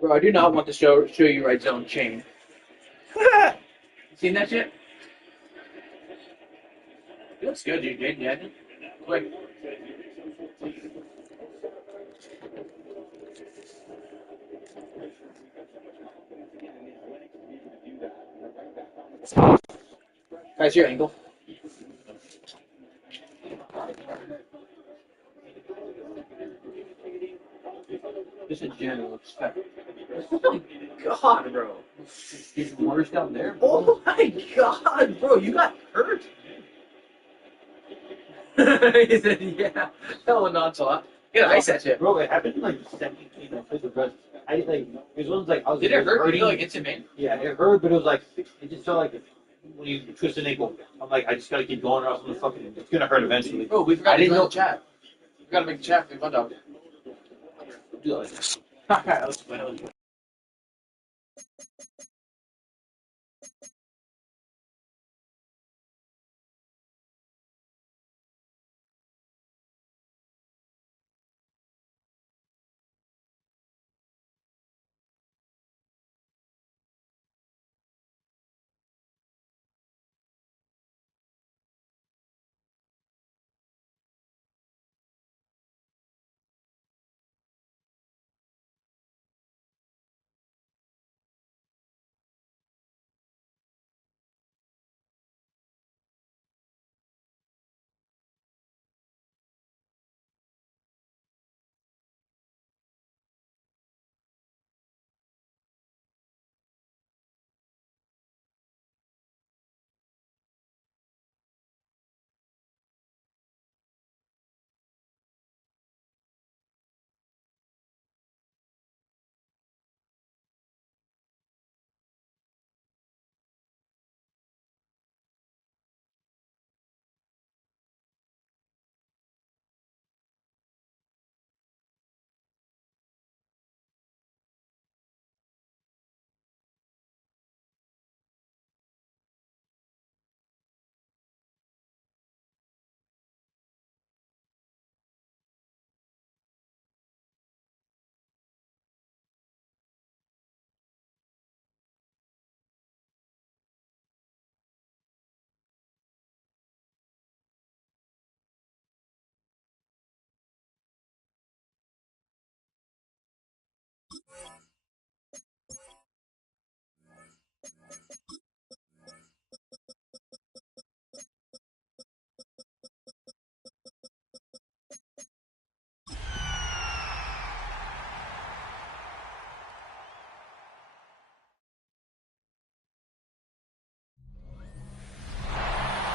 Bro, I do not want to show you right zone chain. Seen that shit? It looks good, dude. Yeah. Like, guys, your angle. This is general. Oh my god, bro. It's worse down there. Oh my god, bro. You got hurt. He said, yeah. Hell, not so. You gotta ice that shit. Bro, it happened like the second game I played the rest. I like it was like I was. Did it hurt? Hurting. Did it like instant pain? Yeah, it hurt, but it was like it just felt like when you twist an ankle. I'm like, I just gotta keep going, or else it's gonna hurt eventually. Bro, we forgot to join the chat. We gotta make the chat for fun dog. Do that. Alright, let's play.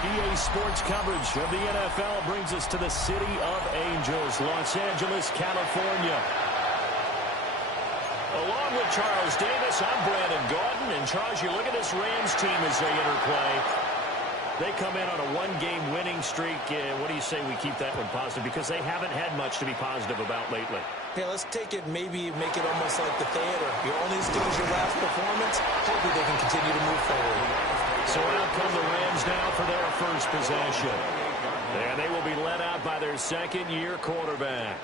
EA Sports coverage of the NFL brings us to the City of Angels, Los Angeles, California. Along with Charles Davis, I'm Brandon Gaudin. And Charles, you look at this Rams team as they interplay. They come in on a one-game winning streak. What do you say we keep that one positive? Because they haven't had much to be positive about lately. Hey, let's take it, maybe make it almost like the theater. You're only as good as your last performance. Hopefully they can continue to move forward. So out come the Rams now for their first possession. And they will be led out by their second-year quarterback.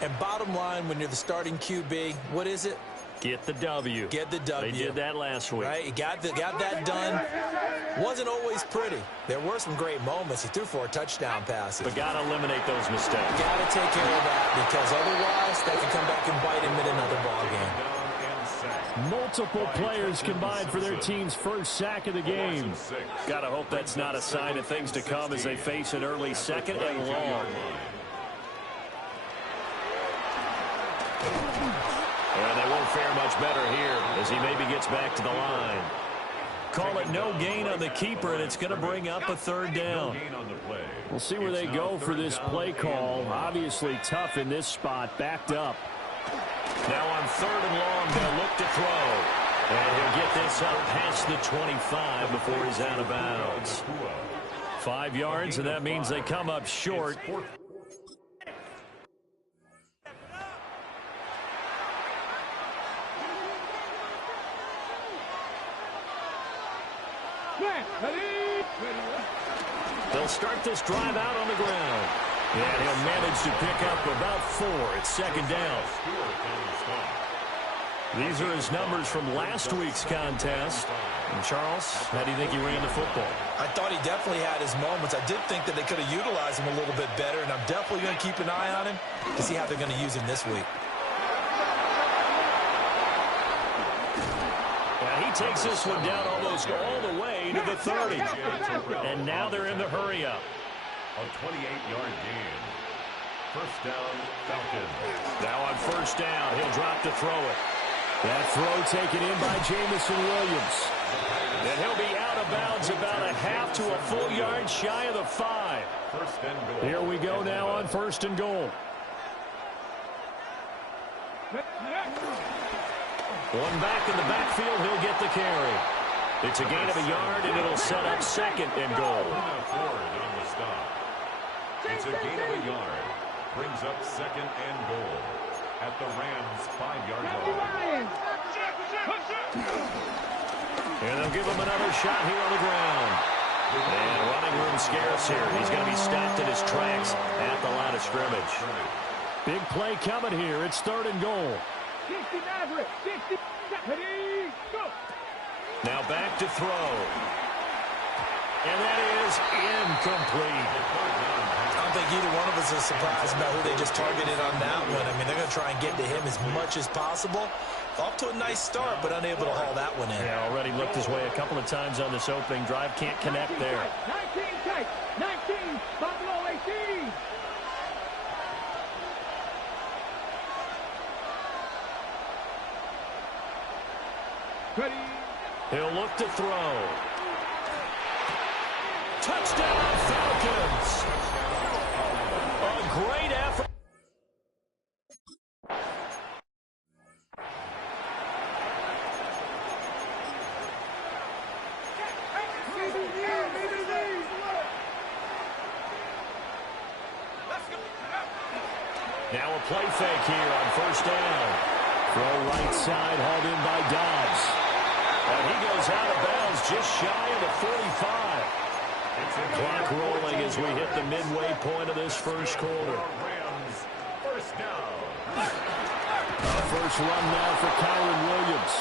And bottom line, when you're the starting QB, what is it? Get the W. Get the W. They did that last week. Right? He got that done. Wasn't always pretty. There were some great moments. He threw 4 touchdown passes. But got to eliminate those mistakes. Got to take care of that, because otherwise they can come back and bite him in another ball game. Multiple players combined for their team's first sack of the game. Got to hope that's not a sign of things to come as they face an early second and long. And they won't fare much better here as he maybe gets back to the line. Call it no gain on the keeper, and it's going to bring up a third down. We'll see where they go for this play call. Obviously tough in this spot, backed up. Now on third and long, they'll look to throw. And he'll get this up past the 25 before he's out of bounds. 5 yards, and that means they come up short. They'll start this drive out on the ground. And he'll manage to pick up about 4. It's second down. These are his numbers from last week's contest. And Charles, how do you think he ran the football? I thought he definitely had his moments. I did think that they could have utilized him a little bit better, and I'm definitely going to keep an eye on him to see how they're going to use him this week. He takes this one down almost all the way to the 30. And now they're in the hurry-up. A 28-yard gain. First down, Falcons. Now on first down, he'll drop to throw it. That throw taken in by Jamison Williams. And he'll be out of bounds about a half to a full yard shy of the 5. First and goal. Here we go now on first and goal. One back in the backfield, he'll get the carry. It's a gain of a yard, and it'll set up second and goal. Forward on the stop. It's a gain of a yard. Brings up second and goal at the Rams' 5-yard line. And they'll give him another shot here on the ground. And running room scarce here. He's going to be stopped in his tracks at the line of scrimmage. Big play coming here. It's third and goal. Now back to throw. And that is incomplete. I don't think either one of us is surprised about who they just targeted on that one. I mean, they're going to try and get to him as much as possible. Off to a nice start, but unable to haul that one in. Yeah, already looked his way a couple of times on this opening drive. Can't connect there. 19, Buffalo 18. Ready. He'll look to throw. Touchdown, Falcons. A great effort. Now a play fake here on first down. Throw right side, hauled in by Dobbs. And he goes out of bounds just shy of the 45. Clock rolling as we hit the midway point of this first quarter. Rams, first down. First run now for Kyren Williams.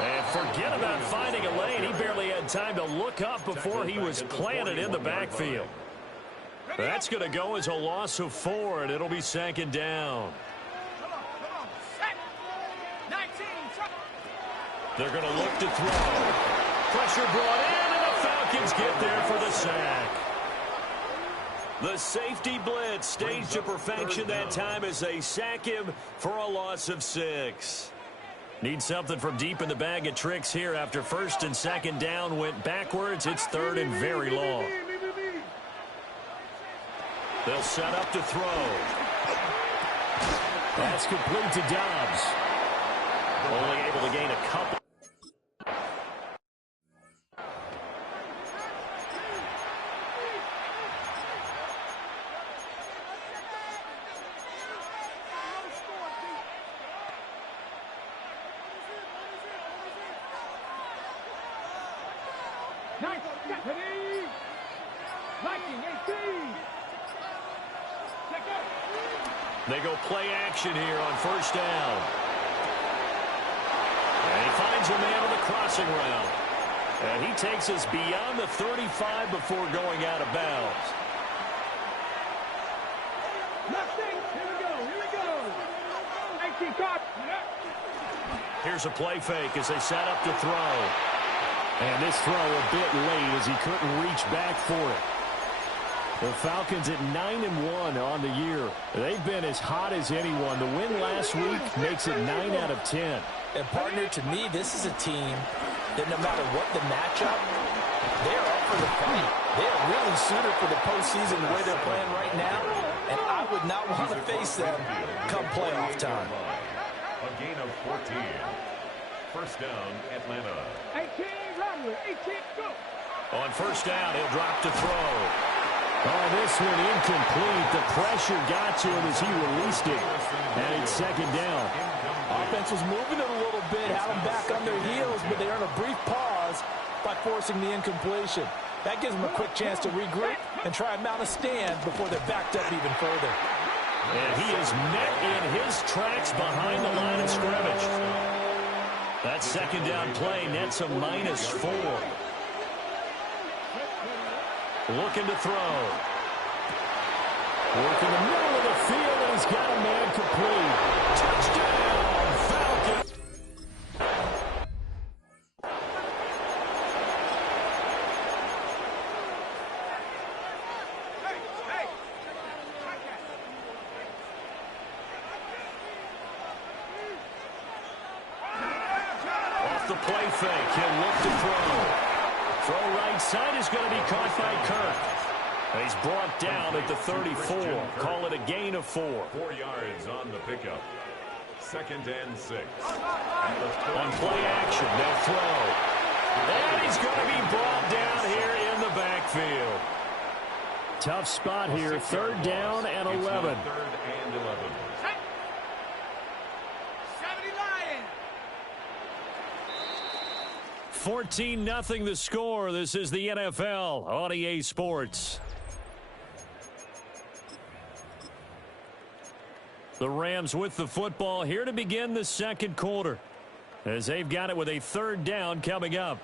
And forget about finding a lane. He barely had time to look up before he was planted in the backfield. That's going to go as a loss of 4, and it'll be second down. They're going to look to throw. Pressure brought in, and the Falcons get there for the sack. The safety blitz staged to perfection that time as they sack him for a loss of 6. Need something from deep in the bag of tricks here after first and second down went backwards. It's third and very long. They'll set up to throw. That's complete to Dobbs. Only able to gain a couple. They go play action here on first down. And he finds a man on the crossing route. And he takes us beyond the 35 before going out of bounds. Here's a play fake as they set up to throw. And this throw a bit late as he couldn't reach back for it. The Falcons at 9-1 on the year. They've been as hot as anyone. The win last week makes it 9 out of 10. And, partner, to me, this is a team that no matter what the matchup, they're up for the fight. They are really suited for the postseason the way they're playing right now, and I would not want to face them come playoff time. A gain of 14. First down, Atlanta. 18, Rattler, 18, go. On first down, he'll drop to throw. Oh, this one incomplete. The pressure got to him as he released it. And it's second down. Offense was moving it a little bit, had them back on their heels, but they earned a brief pause by forcing the incompletion. That gives them a quick chance to regroup and try and mount a stand before they're backed up even further. And he is met in his tracks behind the line of scrimmage. That second down play nets a -4. Looking to throw. Working the middle of the field, and he's got a man complete. Touchdown, Falcons. Off the play fake, he'll look to throw. Throw right side is going to be caught by Kirk. He's brought down at the 34. Call it a gain of 4. 4 yards on the pickup. 2nd and 6. On play action, they'll throw. And he's going to be brought down here in the backfield. Tough spot here. 3rd down and 11. 3rd and 11. 14-0 the score. This is the NFL on EA Sports. The Rams with the football here to begin the second quarter, as they've got it with a 3rd down coming up.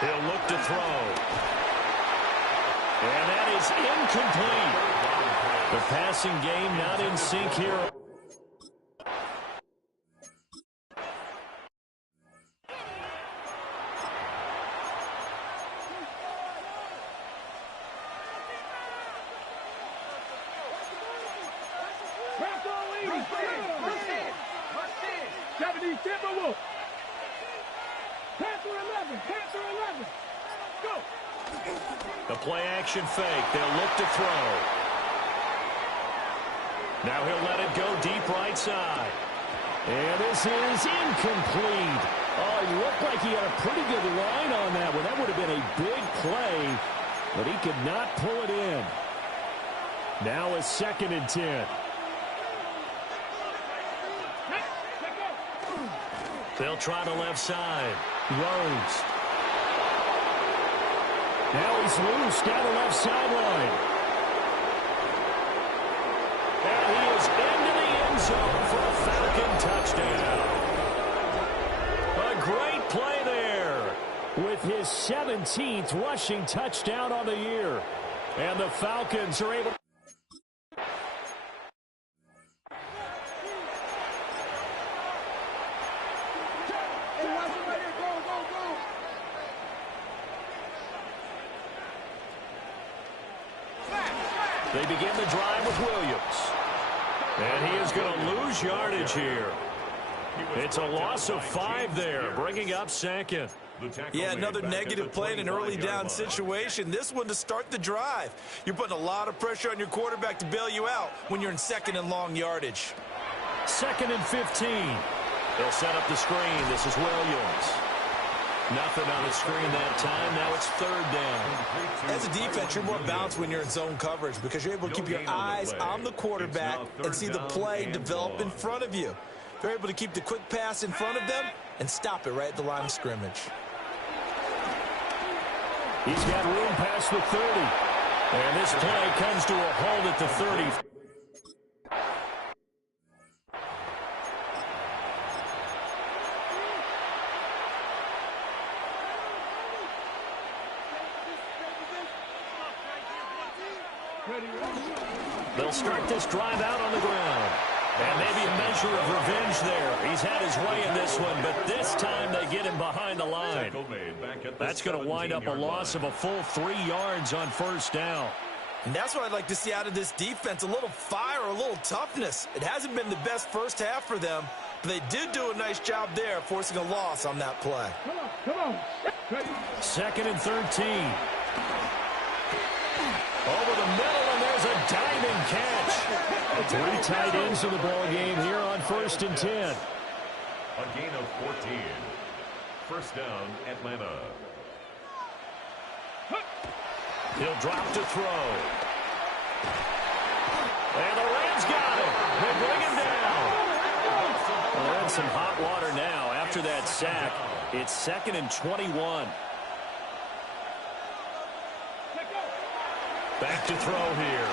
He'll look to throw. And that is incomplete. The passing game not in sync here. The play action fake. They'll look to throw. Now he'll let it go deep right side. And this is incomplete. Oh, he looked like he had a pretty good line on that one. That would have been a big play, but he could not pull it in. Now a 2nd and 10. They'll try the left side. Rhodes. Now he's loose down the left sideline. And he is into the end zone for a Falcon touchdown. A great play there with his 17th rushing touchdown on the year. And the Falcons are able to... They begin the drive with Williams. And he is going to lose yardage here. It's a loss of 5 there, bringing up 2nd. Yeah, another negative play in an early down situation. This one to start the drive. You're putting a lot of pressure on your quarterback to bail you out when you're in 2nd and long yardage. 2nd and 15. They'll set up the screen. This is Williams. Nothing on the screen that time. Now it's 3rd down. As a defense, you're more balanced when you're in zone coverage because you're able to keep your eyes on the quarterback and see the play develop in front of you. They're able to keep the quick pass in front of them and stop it right at the line of scrimmage. He's got room past the 30. And this play comes to a halt at the 30. They'll start this drive out on the ground. And maybe a measure of revenge there. He's had his way in this one, but this time they get him behind the line. That's going to wind up a loss of a full 3 yards on 1st down. And that's what I'd like to see out of this defense, a little fire, a little toughness. It hasn't been the best first half for them, but they did do a nice job there, forcing a loss on that play. Come on. 2nd and 13. Over the middle, and there's a diving catch. 3 tight ends in the ball game here on 1st and 10. A gain of 14. 1st down, Atlanta. He'll drop to throw. And the Rams got him. They bring him down. Well, they're in some hot water now after after that sack. It's 2nd and 21. Back to throw here.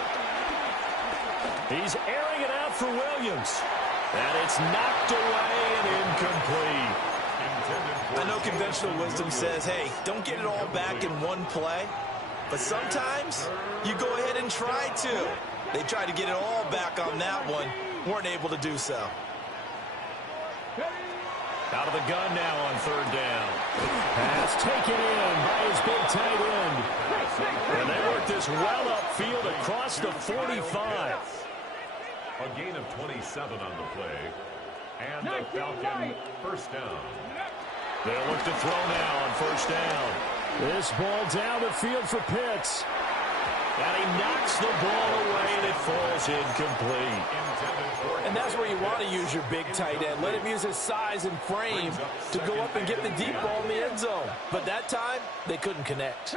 He's airing it out for Williams. And it's knocked away and incomplete. I know conventional wisdom says, hey, don't get it all back in one play. But sometimes you go ahead and try to. They tried to get it all back on that one. Weren't able to do so. Out of the gun now on 3rd down. Pass taken in by his big tight end. And they work this well upfield across the 45. A gain of 27 on the play. And the Falcon first down. They'll look to throw now on 1st down. This ball down the field for Pitts. And he knocks the ball away, and it falls incomplete. And that's where you want to use your big tight end. Let him use his size and frame to go up and get the deep ball in the end zone. But that time, they couldn't connect.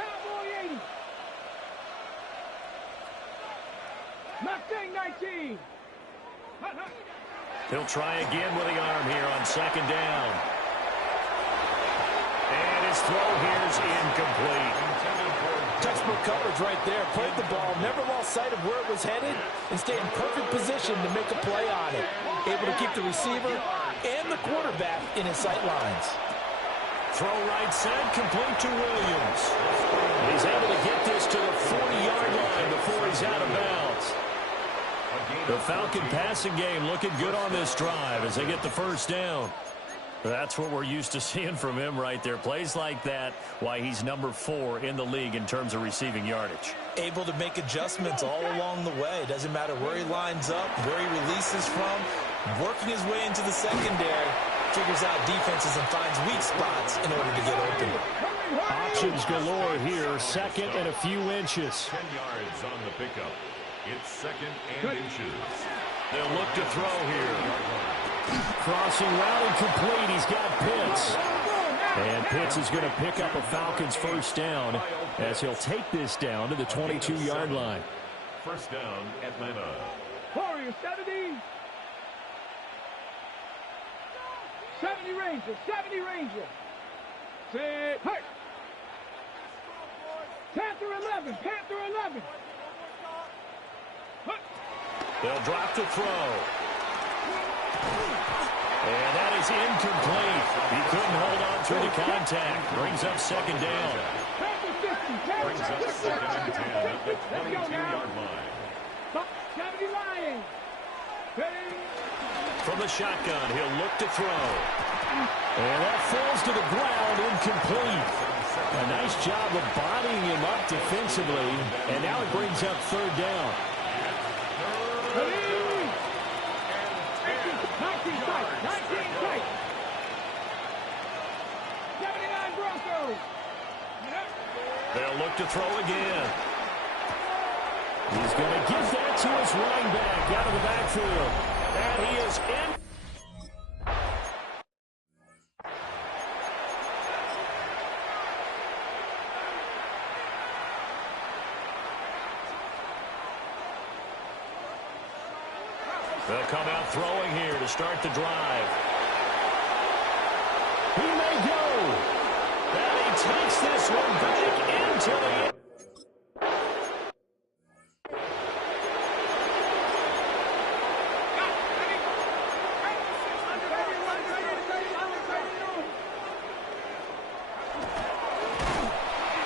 Mustang 19. He'll try again with the arm here on 2nd down. And his throw here's incomplete. Textbook coverage right there. Played the ball, never lost sight of where it was headed, and stayed in perfect position to make a play on it. Able to keep the receiver and the quarterback in his sight lines. Throw right side, complete to Williams. He's able to get this to the 40-yard line before he's out of bounds. The Falcon passing game looking good on this drive as they get the 1st down. That's what we're used to seeing from him right there. Plays like that, why he's number 4 in the league in terms of receiving yardage. Able to make adjustments all along the way. Doesn't matter where he lines up, where he releases from. Working his way into the secondary. Figures out defenses and finds weak spots in order to get open. Options galore here. 2nd and a few inches. 10 yards on the pickup. It's 2nd and inches. They'll look to throw here. Crossing route and complete. He's got Pitts. And Pitts is going to pick up a Falcons 1st down as he'll take this down to the 22-yard line. 1st down, Atlanta. Warriors 70. 70 Rangers. 70 Rangers. Set. Hurt. Panther 11. Panther 11. Hurt. They'll drop to throw. And that is incomplete. He couldn't hold on through the contact. Brings up 2nd down. Brings up 2nd and 10 at the 22-yard line. 70 Lions. From the shotgun, he'll look to throw. And that falls to the ground, incomplete. A nice job of bodying him up defensively. And now it brings up 3rd down. 19 tight. 79 Broncos. They'll look to throw again. He's going to give that to his running back out of the backfield. And he is in. They'll come out throwing here to start the drive. He may go. And he takes this one back into the...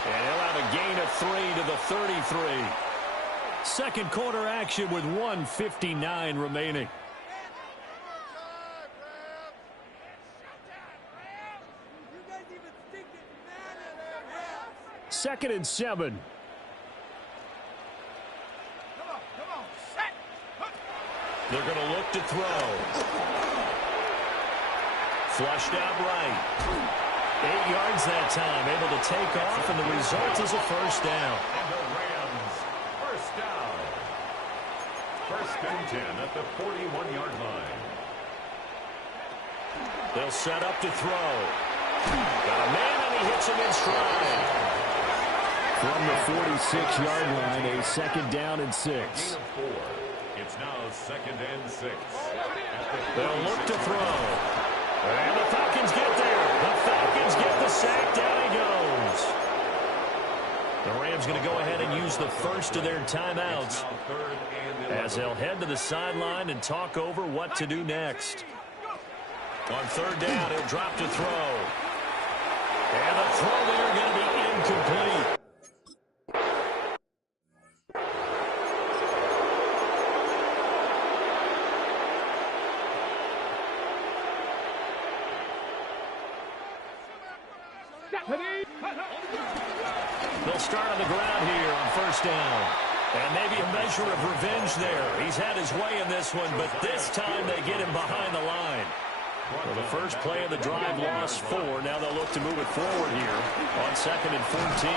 And he'll have a gain of 3 to the 33. Second quarter action with 1:59 remaining. Second and 7. They're going to look to throw. Flushed out right. 8 yards that time, able to take off, and the result is a 1st down. And the Rams, 1st down. 1st and 10 at the 41-yard line. They'll set up to throw. Got a man, and he hits him in stride. From the 46-yard line, a 2nd down and 6. Gain of 4. It's now 2nd and 6. They'll look to throw. And the Falcons get there. The Falcons get the sack. Down he goes. The Rams going to go ahead and use the first of their timeouts as they'll head to the sideline and talk over what to do next. On third down, he'll drop to throw. And the throw there going to be incomplete. They'll start on the ground here on first down. And maybe a measure of revenge there. He's had his way in this one, but this time they get him behind the line. Well, the first play of the drive lost 4. Now they'll look to move it forward here on 2nd and 14.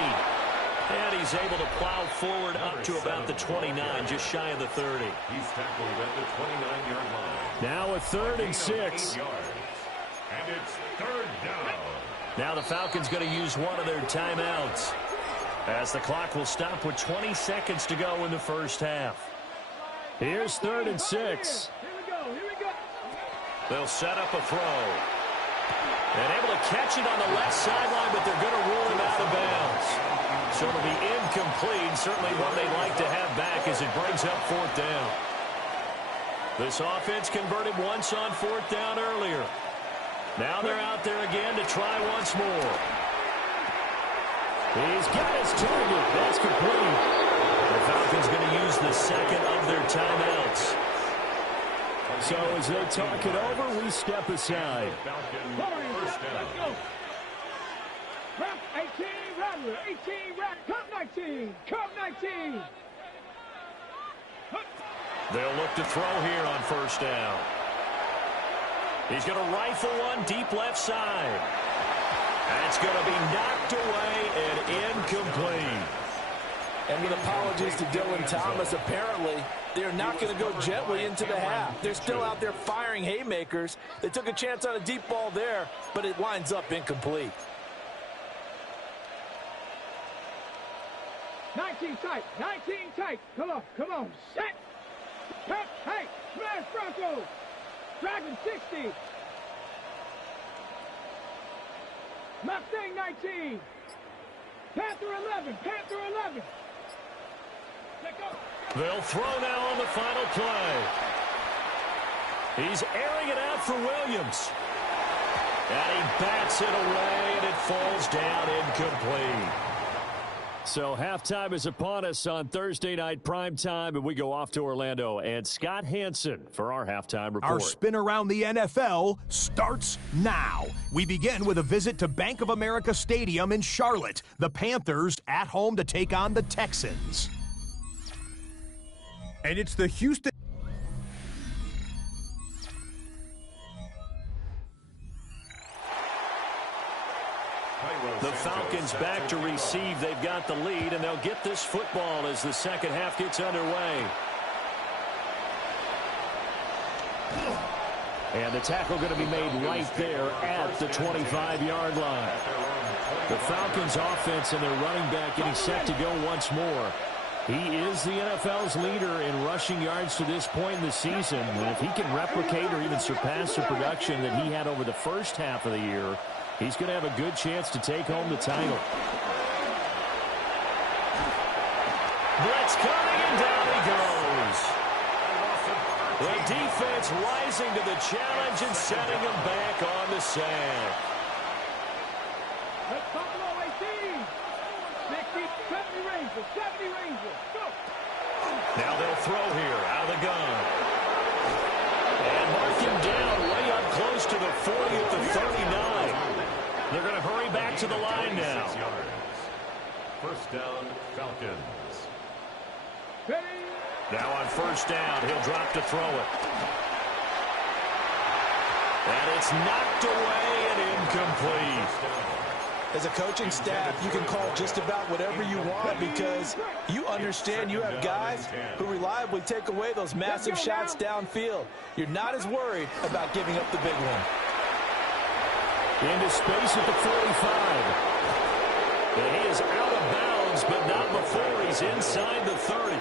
And he's able to plow forward up to about the 29, just shy of the 30. He's tackled at the 29-yard line. Now a 3rd and 6. And it's 3rd down. Now the Falcons going to use one of their timeouts, as the clock will stop with 20 seconds to go in the first half. Here's 3rd and 6. Here we go. They'll set up a throw. And able to catch it on the left sideline, but they're going to rule him out of bounds. So it'll be incomplete. Certainly one they'd like to have back as it brings up 4th down. This offense converted once on 4th down earlier. Now they're out there again to try once more. He's got his target. That's complete. The Falcons going to use the second of their timeouts. So as they talk it over, we step aside. Let's go. Rep 18, Rattler. 18, Rattler. Come 19. Come 19. They'll look to throw here on first down. He's going to rifle one deep left side. That's going to be knocked away and incomplete. And with apologies to Dylan Thomas, apparently they're not going to go gently into the half. They're still out there firing haymakers. They took a chance on a deep ball there, but it winds up incomplete. 19 tight. 19 tight. Come on. Set. Cut. Hey. Smash Broncos. Dragon 60. Mustang 19. Panther 11. Panther 11. They'll throw now on the final play. He's airing it out for Williams. And he bats it away, and it falls down incomplete. So halftime is upon us on Thursday night primetime, and we go off to Orlando. And Scott Hanson for our halftime report. Our spin around the NFL starts now. We begin with a visit to Bank of America Stadium in Charlotte. The Panthers at home to take on the Texans. And it's the Houston... The Falcons back to receive. They've got the lead, and they'll get this football as the second half gets underway. And the tackle going to be made right there at the 25-yard line. The Falcons offense and their running back getting set to go once more. He is the NFL's leader in rushing yards to this point in the season. And if he can replicate or even surpass the production that he had over the first half of the year, he's going to have a good chance to take home the title. Blitz coming, and down he goes. The defense rising to the challenge and setting him back on the sack. Let's Buffalo 18. 60, 70 Rangers. 70 Rangers. Go. Now they'll throw here out of the gun. And mark him down way up close to the 40 at the 39. They're going to hurry back to the line now. First down, Falcons. Ready. Now on first down, he'll drop to throw it. And it's knocked away and incomplete. As a coaching staff, you can call just about whatever you want because you understand you have guys who reliably take away those massive shots downfield. You're not as worried about giving up the big one. Into space at the 45. And he is out of bounds, but not before he's inside the 30.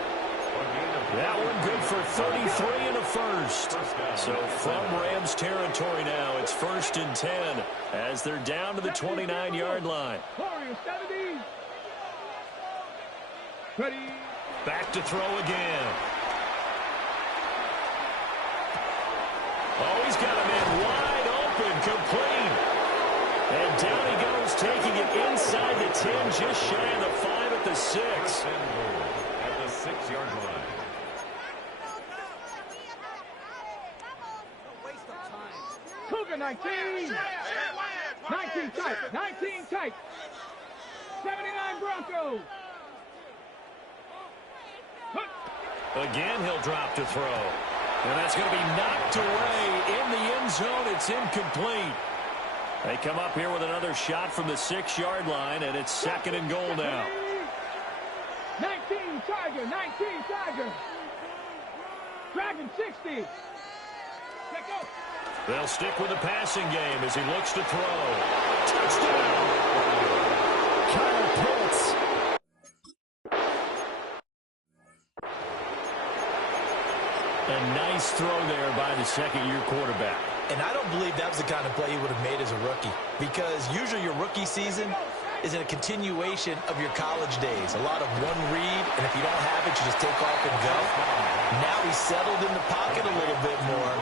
That one good for 33 and a first. So from Rams territory now, it's 1st and 10 as they're down to the 29-yard line. Back to throw again. Oh, he's got a man wide open, complete. And down he goes, taking it inside the 10, just shy of the 5 at the 6. At the 6-yard line. Cougar 19. 19 tight. 19 tight. 79 Broncos. Again, he'll drop to throw. And that's going to be knocked away in the end zone. It's incomplete. They come up here with another shot from the 6-yard line, and it's 2nd and goal now. 19 Tiger. 19 Tiger. Dragon 60. They'll stick with the passing game as he looks to throw. Touchdown! Kyle Pitts. A nice throw there by the second-year quarterback. And I don't believe that was the kind of play he would have made as a rookie, because usually your rookie season is in a continuation of your college days. A lot of one read, and if you don't have it, you just take off and go. Now he's settled in the pocket a little bit more,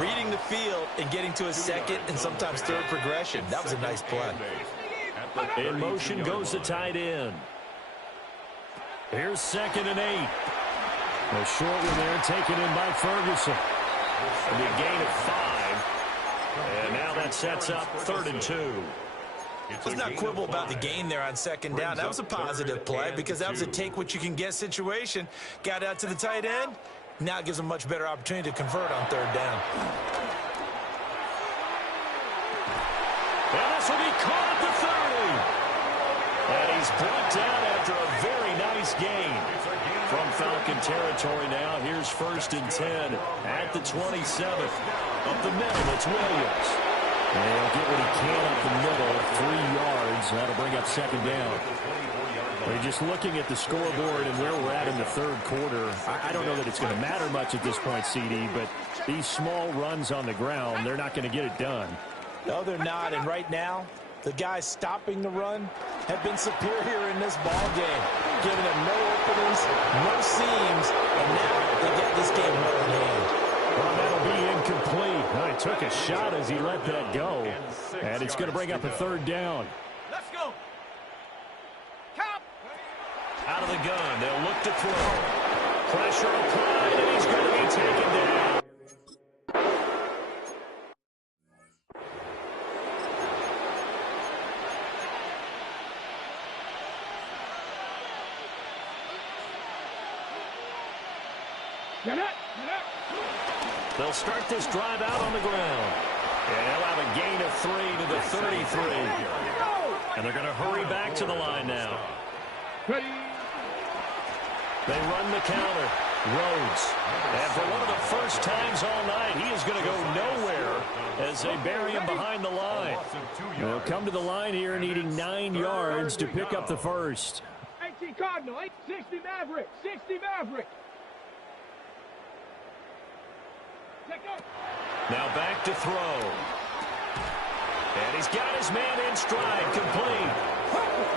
reading the field and getting to his second and sometimes third progression. That was a nice play. In motion goes the tight end. Here's 2nd and 8. A short one there, taken in by Ferguson. A big gain of 5. And now that sets up 3rd and 2. Let's not quibble about the gain there on 2nd down. That was a positive play because that was a take-what-you-can-get situation. Got out to the tight end. Now it gives him a much better opportunity to convert on 3rd down. And this will be caught at the 30. And he's brought down after a very nice gain. From Falcon territory now, here's 1st and 10 at the 27th. Up the middle, it's Williams. And he'll get what he can up the middle, 3 yards. That'll bring up 2nd down. We're just looking at the scoreboard and where we're at in the 3rd quarter. I don't know that it's going to matter much at this point, CD, but these small runs on the ground, they're not going to get it done. No, they're not. And right now, the guys stopping the run have been superior in this ball game, giving them no openings, no seams, and now they get this game well in hand. Well, that'll be incomplete. Well, he took a shot as he let that go, and it's going to bring up a 3rd down. Let's go. Count. Out of the gun, they'll look to throw. Pressure applied, and he's going to be taken down. They'll start this drive out on the ground. And they'll have a gain of 3 to the 33. And they're going to hurry back to the line now. They run the counter. Rhodes. And for one of the first times all night, he is going to go nowhere as they bury him behind the line. They'll come to the line here needing 9 yards to pick up the first. 18 Cardinal, 60 Maverick, 60 Maverick. Now back to throw. And he's got his man in stride, complete.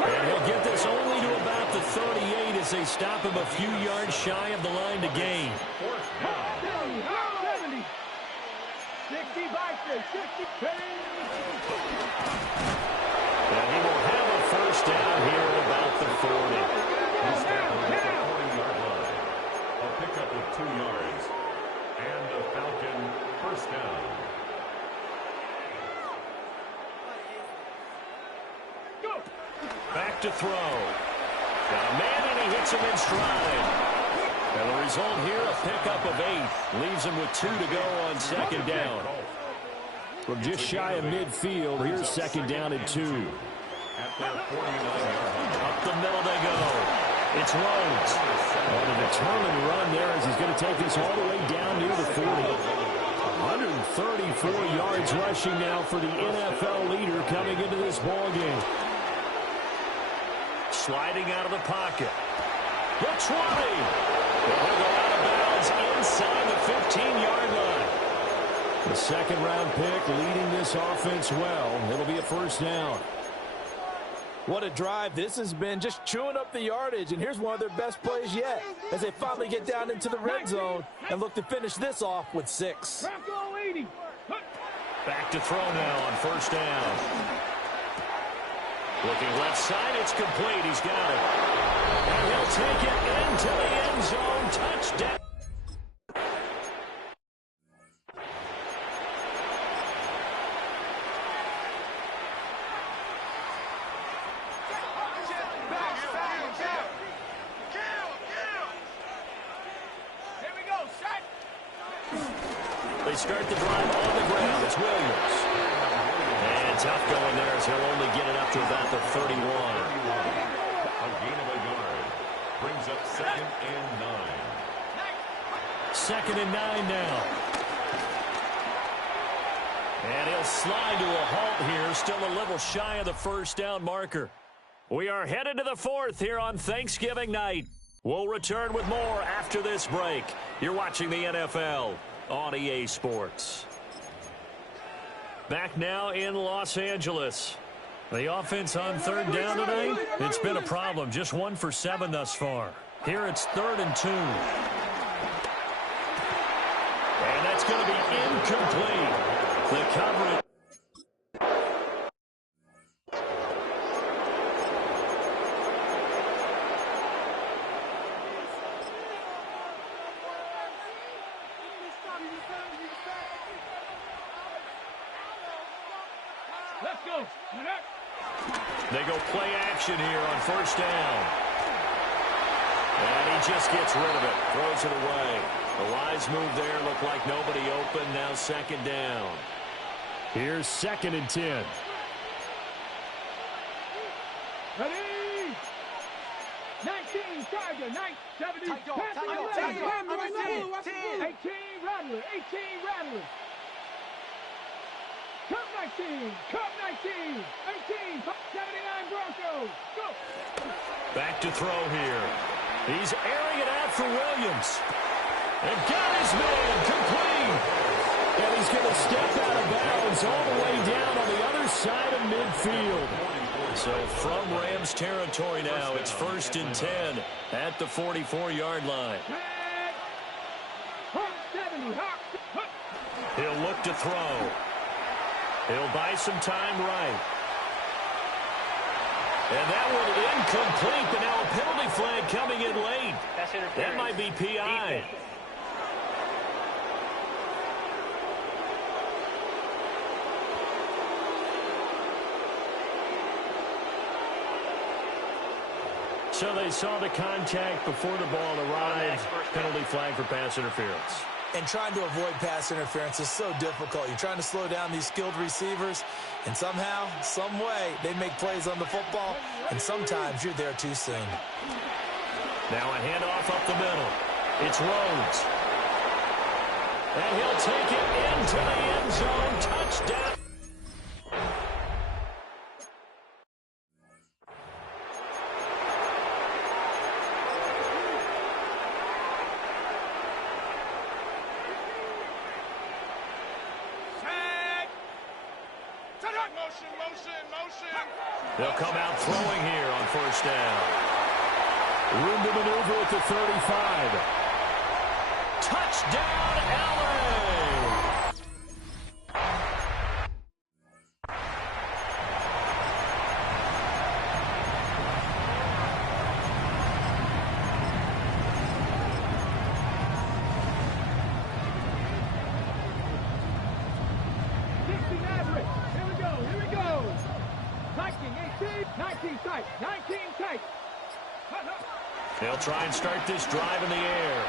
And he'll get this only to about the 38 as they stop him a few yards shy of the line to gain. 70. 60 Vikings, 60. And he will have a first down here at about the 40. He's down at the 40-yard line. A pickup of 2 yards. And a Falcon first down. Back to throw. Got a man and he hits him in stride. And the result here, a pickup of 8. Leaves him with 2 to go on 2nd down. From just shy of midfield, here's 2nd down and 2. At their 49-yard line. Up the middle they go. It's Rhodes. On a determined run there as he's going to take this all the way down near the 40. 134 yards rushing now for the NFL leader coming into this ball game. Sliding out of the pocket. The 20. He'll go out of bounds does inside the 15-yard line. The second-round pick leading this offense well. It'll be a first down. What a drive this has been, just chewing up the yardage. And here's one of their best plays yet as they finally get down into the red zone and look to finish this off with 6. Back to throw now on first down. Looking left side, it's complete. He's got it. And he'll take it into the end zone. Touchdown. They start the drive on the ground. It's Williams. And tough going there as he'll only get it up to about the 31. A gain of a yard. Brings up 2nd and 9. 2nd and 9 now. And he'll slide to a halt here. Still a little shy of the first down marker. We are headed to the 4th here on Thanksgiving night. We'll return with more after this break. You're watching the NFL on EA Sports. Back now in Los Angeles. The offense on third down tonight, it's been a problem. Just 1 for 7 thus far. Here it's 3rd and 2. And that's going to be incomplete. The coverage. Let's go. They go play action here on first down. And he just gets rid of it. Throws it away. The wise move there. Looked like nobody open. Now 2nd down. Here's 2nd and 10. Ready? 19, Tiger, 970. 18, Rattler, 18, Rattler. Cup 19, Cup 19, 18, 79 Broncos. Go. Back to throw here. He's airing it out for Williams. And got his man complete. And he's going to step out of bounds all the way down on the other side of midfield. So from Rams territory now, it's 1st and 10 at the 44-yard line. He'll look to throw. He'll buy some time right. And that one incomplete, but now a penalty flag coming in late. That might be PI. So they saw the contact before the ball arrived. Penalty flag for pass interference. And trying to avoid pass interference is so difficult. You're trying to slow down these skilled receivers, and somehow, some way, they make plays on the football, and sometimes you're there too soon. Now a handoff up the middle. It's Rhodes. And he'll take it into the end zone. Touchdown. They'll come out throwing here on first down. Room to maneuver at the 35. Touchdown, LA! They'll try and start this drive in the air.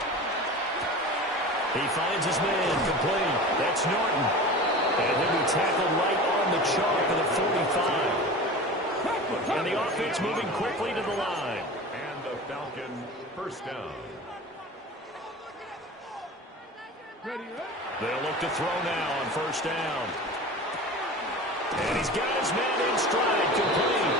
He finds his man complete. That's Norton. And he'll be tackled right on the chalk of the 45. And the offense moving quickly to the line. And the Falcon first down. They'll look to throw now on first down. And he's got his man in stride, complete.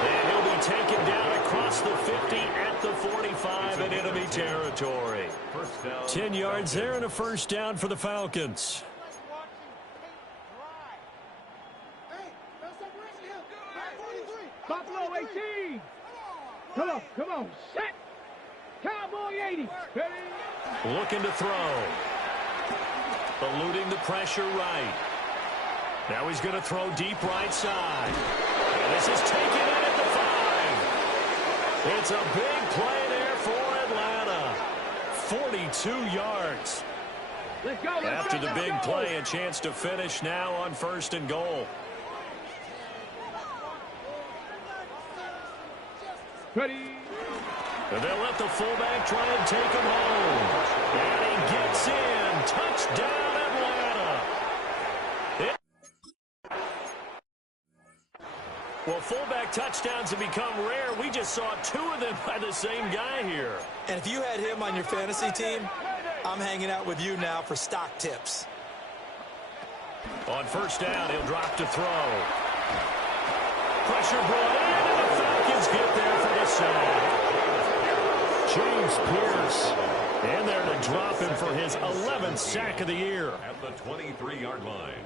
And he'll be taken down across the 50 at the 45, and in enemy territory. 10 yards there and a first down for the Falcons. Buffalo 18. Come on, set. Cowboy 80. Ready? Looking to throw. Eluding the pressure right. Now he's going to throw deep right side. And this is taken in at the 5. It's a big play there for Atlanta. 42 yards. Let's go. After the big play, a chance to finish now on 1st and goal. Ready? And they'll let the fullback try and take him home. And he gets in. Touchdown, Atlanta. Well, fullback touchdowns have become rare. We just saw 2 of them by the same guy here. And if you had him on your fantasy team, I'm hanging out with you now for stock tips. On 1st down, he'll drop to throw. Pressure brought in, and the Falcons get there for the sack. James Pierce in there to drop him for his 11th sack of the year. At the 23-yard line.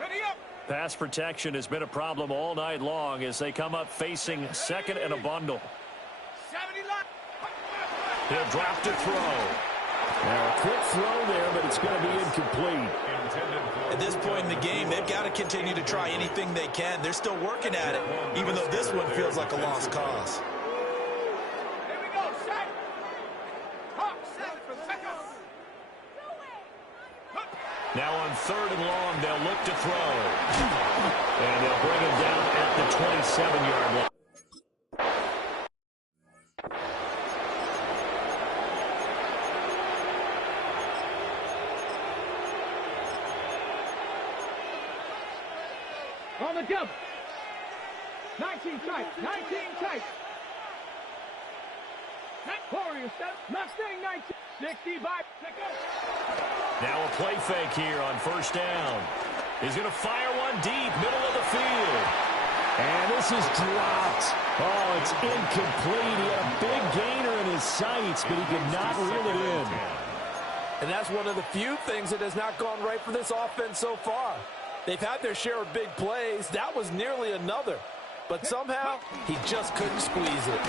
Ready up. Pass protection has been a problem all night long as they come up facing 2nd and a bundle. 70 line. He'll drop to throw. Now a quick throw there, but it's going to be incomplete. At this point in the game, they've got to continue to try anything they can. They're still working at it, even though this one feels like a lost cause. Here we go, set. Hawk, set. Now on 3rd and long, they'll look to throw. And they'll bring him down at the 27-yard line. On the double. 19 tight. 19 tight. Warrior step. Mustang 19. 65. Now a play fake here on 1st down. He's going to fire one deep, middle of the field. And this is dropped. Oh, it's incomplete. He had a big gainer in his sights, but he could not reel it in. And that's one of the few things that has not gone right for this offense so far. They've had their share of big plays. That was nearly another. But somehow, he just couldn't squeeze it.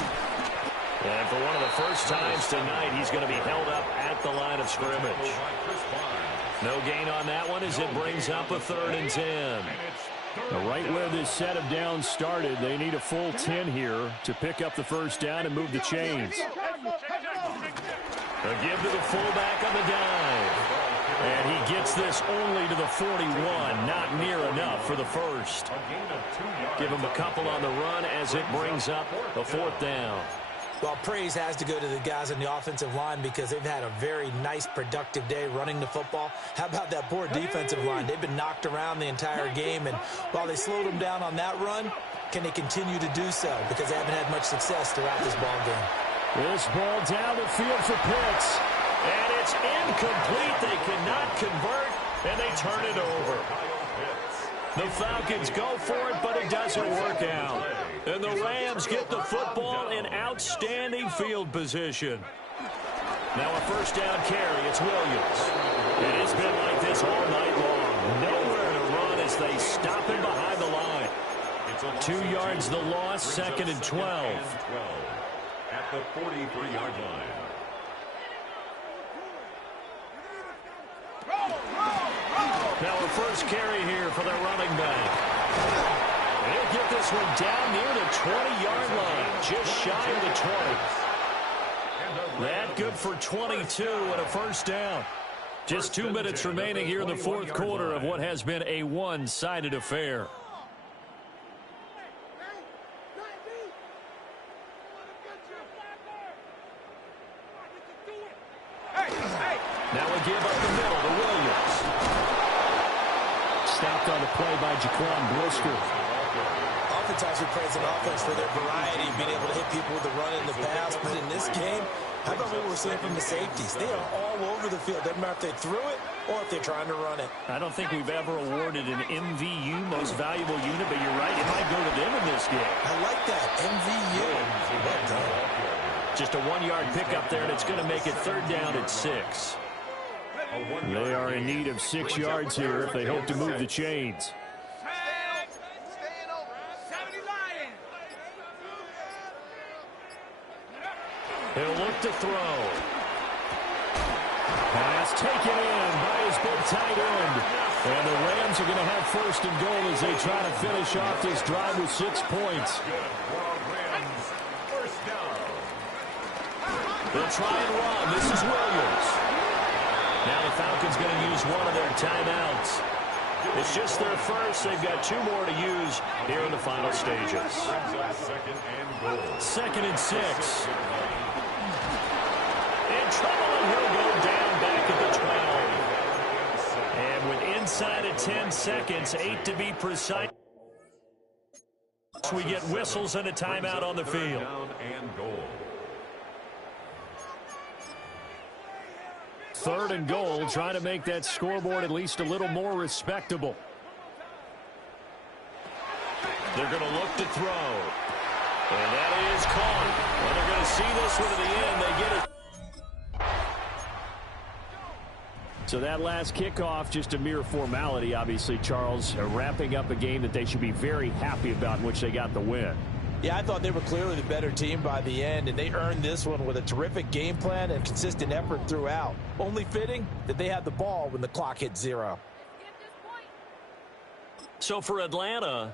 And for one of the first times tonight, he's going to be held up at the line of scrimmage. No gain on that one as it brings up a 3rd and 10. Now, right where this set of downs started, they need a full 10 here to pick up the 1st down and move the chains. A give to the fullback on the dive. And he gets this only to the 41, not near enough for the 1st. Give him a couple on the run as it brings up the 4th down. Well, praise has to go to the guys on the offensive line because they've had a very nice, productive day running the football. How about that poor defensive line? They've been knocked around the entire game, and while they slowed them down on that run, can they continue to do so? Because they haven't had much success throughout this ball game. This ball down the field for Pitts. And it's incomplete. They cannot convert, and they turn it over. The Falcons go for it, but it doesn't work out. And the Rams get the football in outstanding field position. Now a 1st down carry. It's Williams. And it's been like this all night long. Nowhere to run as they stop him behind the line. 2 yards the loss, 2nd and 12. At the 43-yard line. Now a first carry here for their running back. And he'll get this one down near the 20-yard line, just shy of the 20. That good for 22 and a 1st down. Just 2 minutes remaining here in the 4th quarter of what has been a one-sided affair. Now a give up the middle to Williams. Stopped on the play by Jaquan Brisker. Oftentimes we praise an offense for their variety, being able to hit people with the run and the pass. But in this game, how about what we're seeing from the safeties? They are all over the field. Doesn't matter if they threw it or if they're trying to run it. I don't think we've ever awarded an MVU, most valuable unit, but you're right, it might go to them in this game. I like that. MVU. Well done. Just a 1-yard pickup there, and it's going to make it 3rd down at 6. They are in need of 6 yards here if they hope to move the chains. He'll look to throw. Pass taken in by his big tight end. And the Rams are going to have 1st and goal as they try to finish off this drive with 6 points. They'll try and run. This is Williams. Now the Falcons going to use one of their timeouts. It's just their first. They've got 2 more to use here in the final stages. 2nd and 6. In trouble, and he'll go down back at the 12. And with inside of 10 seconds, 8 to be precise, we get whistles and a timeout on the field. 3rd and goal, trying to make that scoreboard at least a little more respectable. They're going to look to throw. And that is caught. Well, they're going to see this one to the end. They get it. So that last kickoff, just a mere formality, obviously, Charles, wrapping up a game that they should be very happy about in which they got the win. Yeah, I thought they were clearly the better team by the end, and they earned this one with a terrific game plan and consistent effort throughout. Only fitting that they had the ball when the clock hit 0. So for Atlanta,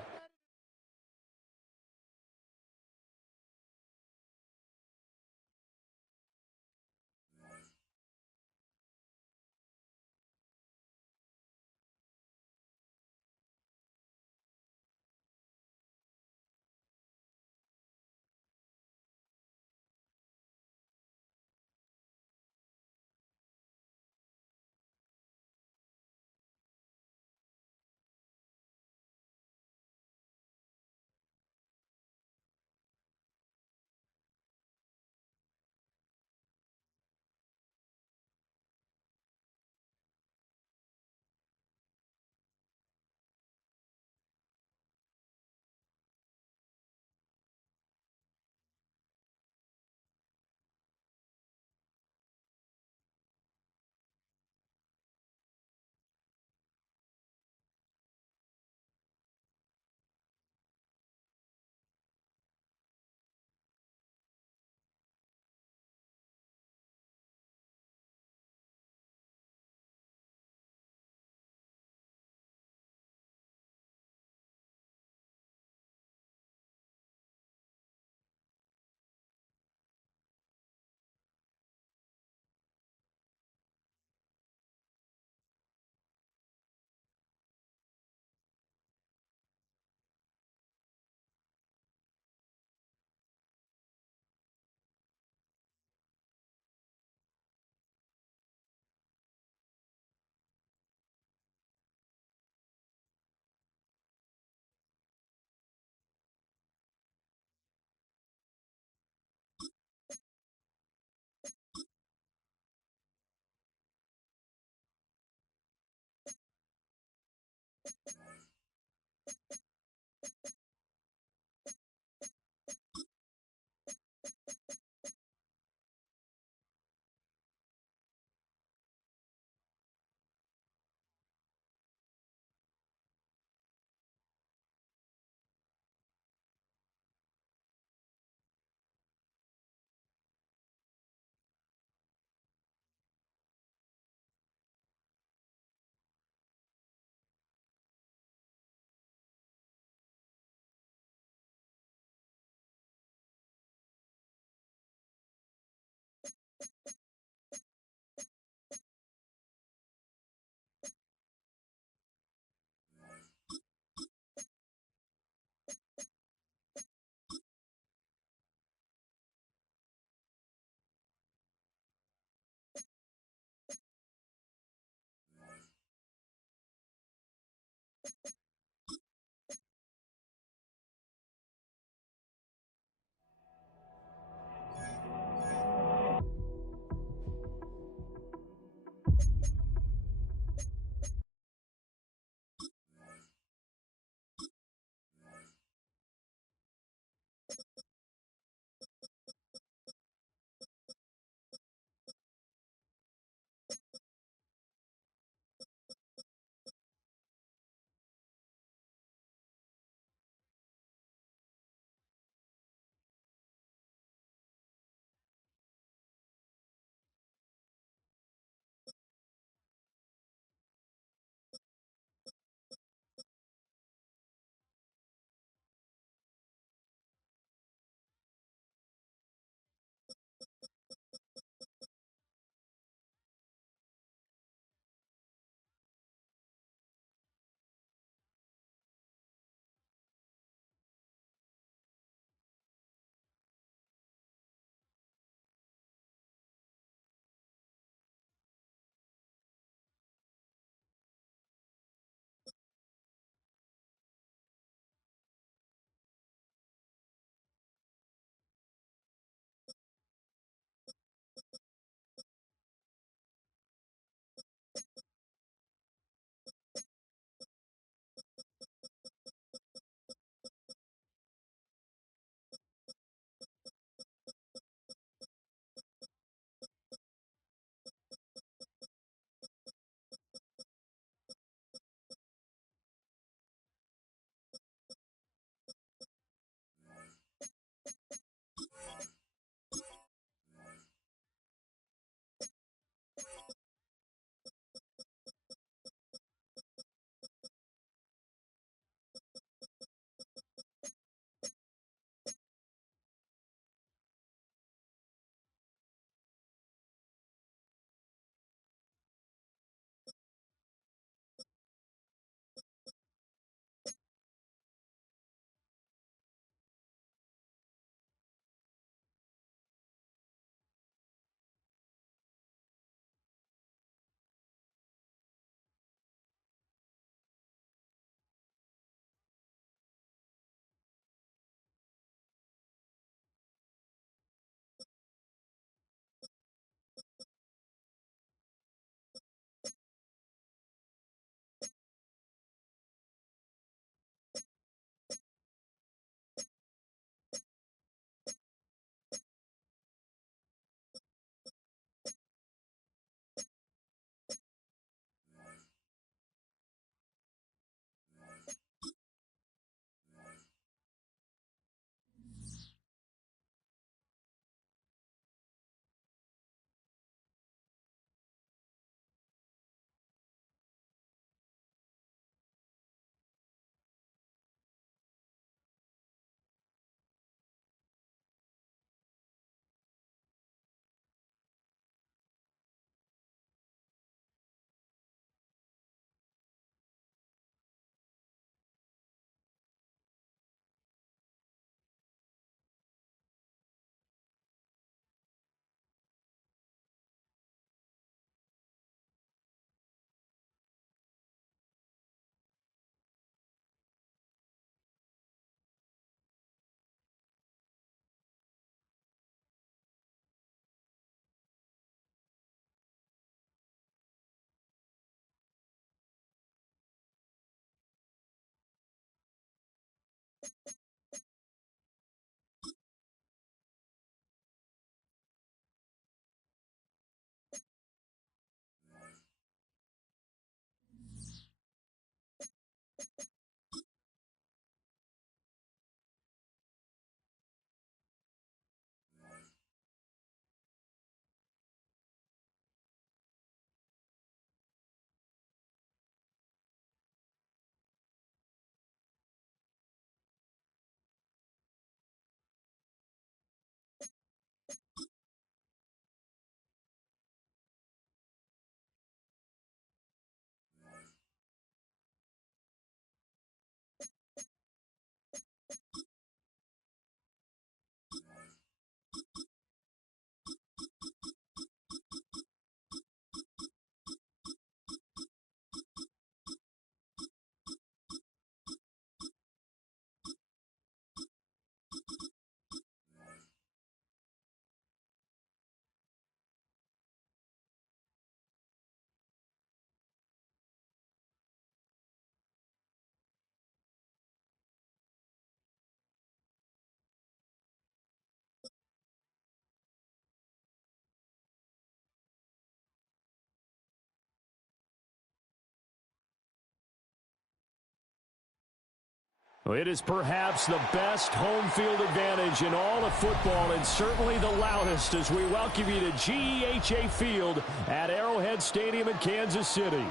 Well, it is perhaps the best home field advantage in all of football, and certainly the loudest, as we welcome you to GEHA Field at Arrowhead Stadium in Kansas City.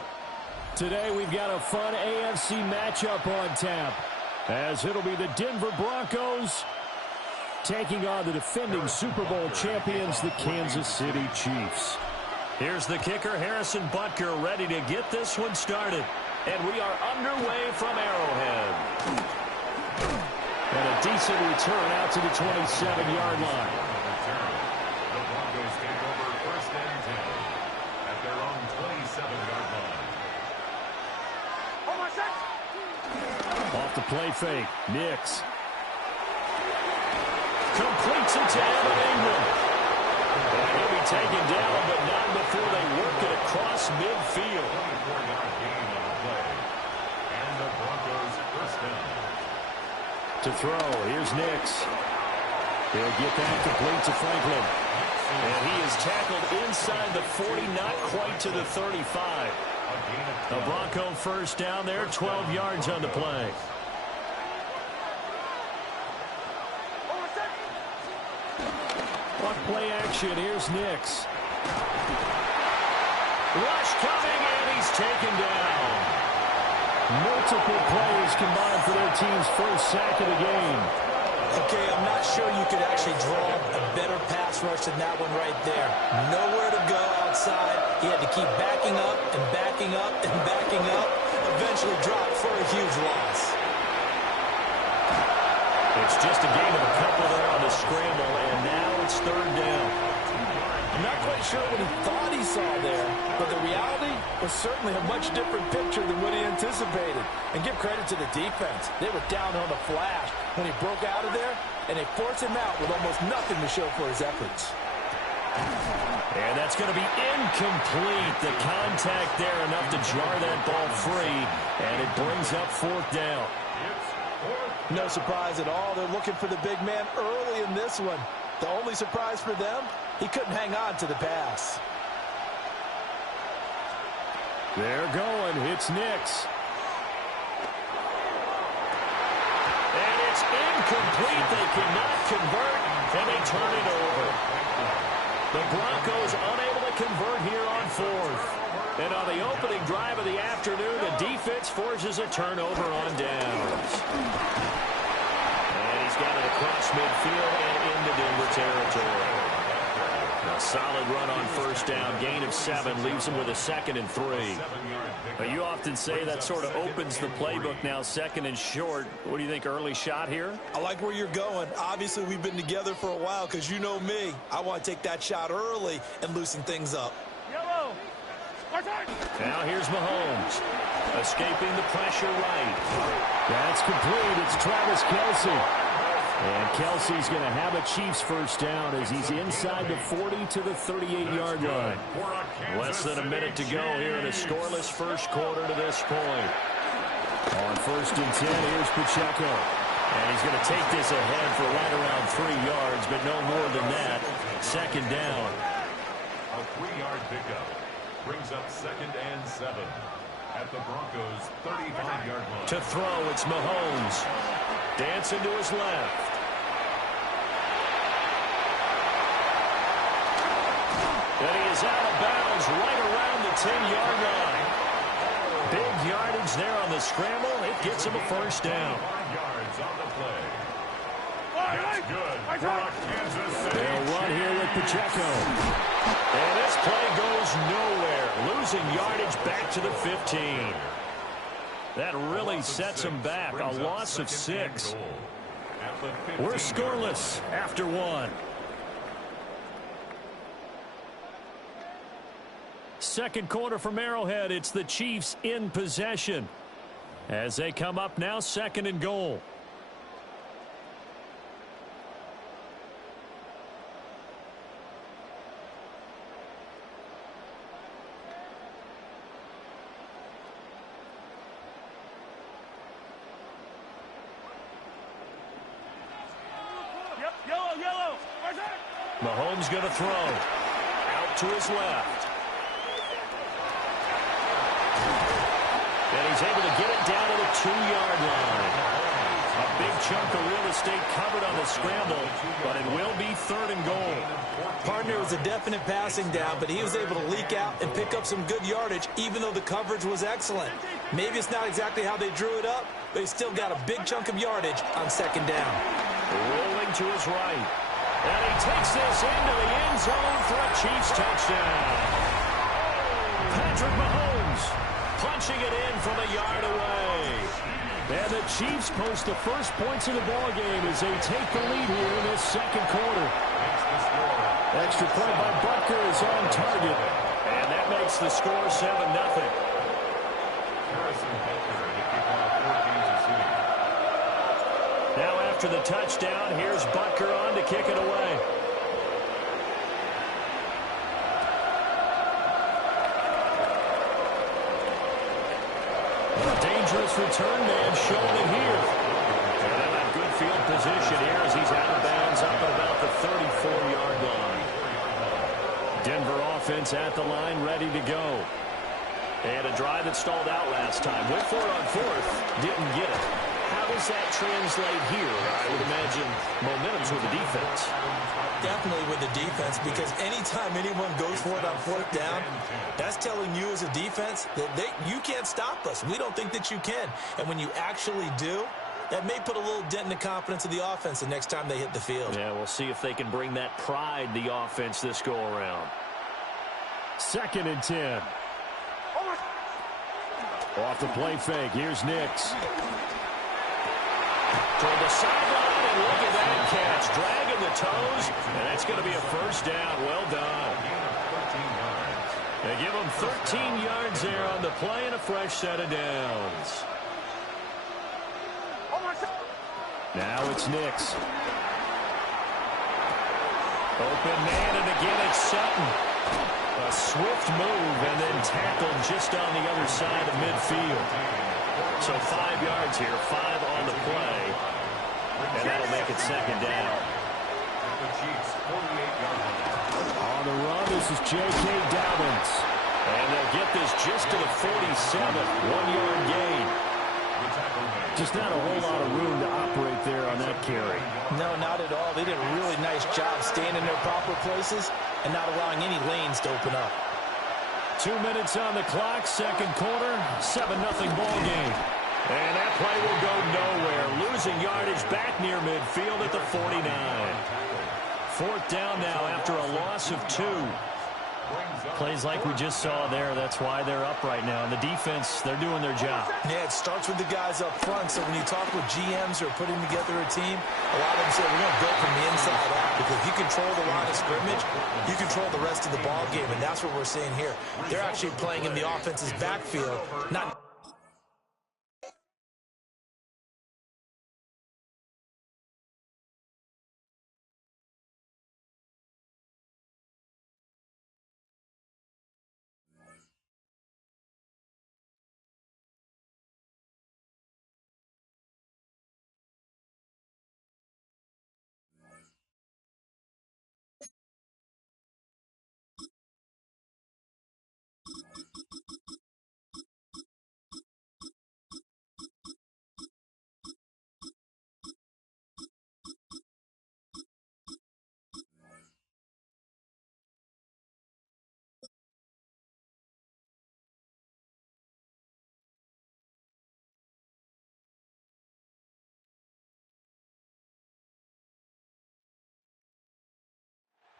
Today we've got a fun AFC matchup on tap, as it'll be the Denver Broncos taking on the defending Super Bowl champions, the Kansas City Chiefs. Here's the kicker, Harrison Butker, ready to get this one started. And we are underway from Arrowhead. And a decent return out to the 27-yard line. The Broncos take over first and 10 at their own 27-yard line. Off the play fake, Nix. Completes it to Evan Ingram. And he'll be taken down, but not before they work it across midfield. 24-yard gain on the play. And the Broncos first down. To throw, here's Nix. He'll get that complete to Franklin. And he is tackled inside the 40, not quite to the 35. The Bronco first down there, 12 yards on the play. On play action, here's Nix. Rush coming, and he's taken down. Multiple players combined for their team's first sack of the game. Okay, I'm not sure you could actually draw a better pass rush than that one right there. Nowhere to go outside. He had to keep backing up and backing up and backing up. Eventually dropped for a huge loss. It's just a gain of a couple there on the scramble, and now it's third down. I'm not quite sure what he thought he saw there, but the reality was certainly a much different picture than what he anticipated. And give credit to the defense. They were down on the flash when he broke out of there, and they forced him out with almost nothing to show for his efforts. And that's going to be incomplete. The contact there enough to jar that ball free, and it brings up fourth down. No surprise at all. They're looking for the big man early in this one. The only surprise for them, he couldn't hang on to the pass. They're going. It's Nix. And it's incomplete. They cannot convert, and they turn it over. The Broncos unable to convert here on fourth. And on the opening drive of the afternoon, the defense forces a turnover on downs. And he's got it across midfield and into Denver territory. A solid run on first down. Gain of 7 leaves him with a 2nd and 3. But you often say that sort of opens the playbook now, 2nd and short. What do you think, early shot here? I like where you're going. Obviously, we've been together for a while because you know me. I want to take that shot early and loosen things up. Now here's Mahomes. Escaping the pressure right. That's complete. It's Travis Kelce. And Kelsey's going to have a Chiefs first down as he's inside the 40 to the 38-yard line. Less than a minute to go here in a scoreless first quarter to this point. On 1st and 10, here's Pacheco. And he's going to take this ahead for right around 3 yards, but no more than that. Second down. A 3-yard pickup brings up 2nd and 7 at the Broncos' 35-yard line. To throw, it's Mahomes. Dancing to his left. And he is out of bounds right around the 10-yard line. Big yardage there on the scramble. It gets him a first down. 5 yards on the play. That's good for a Kansas City. They'll run here with Pacheco. And this play goes nowhere. Losing yardage back to the 15. That really sets him back. A loss of 6. We're scoreless after 1. Second quarter from Arrowhead. It's the Chiefs in possession as they come up now 2nd and goal. Mahomes going to throw. Out to his left. And he's able to get it down to the 2-yard line. A big chunk of real estate covered on the scramble, but it will be 3rd and goal. Partner was a definite passing down, but he was able to leak out and pick up some good yardage, even though the coverage was excellent. Maybe it's not exactly how they drew it up, but he still got a big chunk of yardage on 2nd down. Rolling to his right. And he takes this into the end zone for a Chiefs touchdown. Patrick Mahomes punching it in from a yard away. And the Chiefs post the first points of the ballgame as they take the lead here in this second quarter. Extra point by Butker is on target. And that makes the score 7-0. Now after the touchdown, here's Butker on to kick it away. A dangerous return man showing it here. And they'll have good field position here as he's out of bounds up at about the 34-yard line. Denver offense at the line, ready to go. They had a drive that stalled out last time. Went for it on 4th, didn't get it. How does that translate here? I would imagine momentum's with the defense. Definitely with the defense, because anytime anyone goes for it on 4th down, that's telling you as a defense that you can't stop us. We don't think that you can. And when you actually do, that may put a little dent in the confidence of the offense the next time they hit the field. Yeah, we'll see if they can bring that pride, the offense, this go-around. 2nd and 10. Off the play fake, here's Nix. Toward the sideline, and look at that catch. Dragging the toes, and that's going to be a first down. Well done. They give him 13 yards there on the play and a fresh set of downs. Now it's Nix. Open man, and again it's Sutton. A swift move and then tackled just on the other side of midfield. So 5 yards here, 5 on the play. And that'll make it second down. On the run, this is J.K. Dobbins. And they'll get this just to the 47, 1-yard gain. Just not a whole lot of room to operate there on that carry. No, not at all. They did a really nice job staying in their proper places and not allowing any lanes to open up. 2 minutes on the clock, second quarter, 7-0 ball game. And that play will go nowhere. Losing yardage back near midfield at the 49. 4th down now after a loss of 2. Plays like we just saw there. That's why they're up right now. And the defense, they're doing their job. Yeah, it starts with the guys up front. So when you talk with GMs who are putting together a team, a lot of them say we're going to build from the inside out. Because if you control the line of scrimmage, you control the rest of the ball game. And that's what we're seeing here. They're actually playing in the offense's backfield, not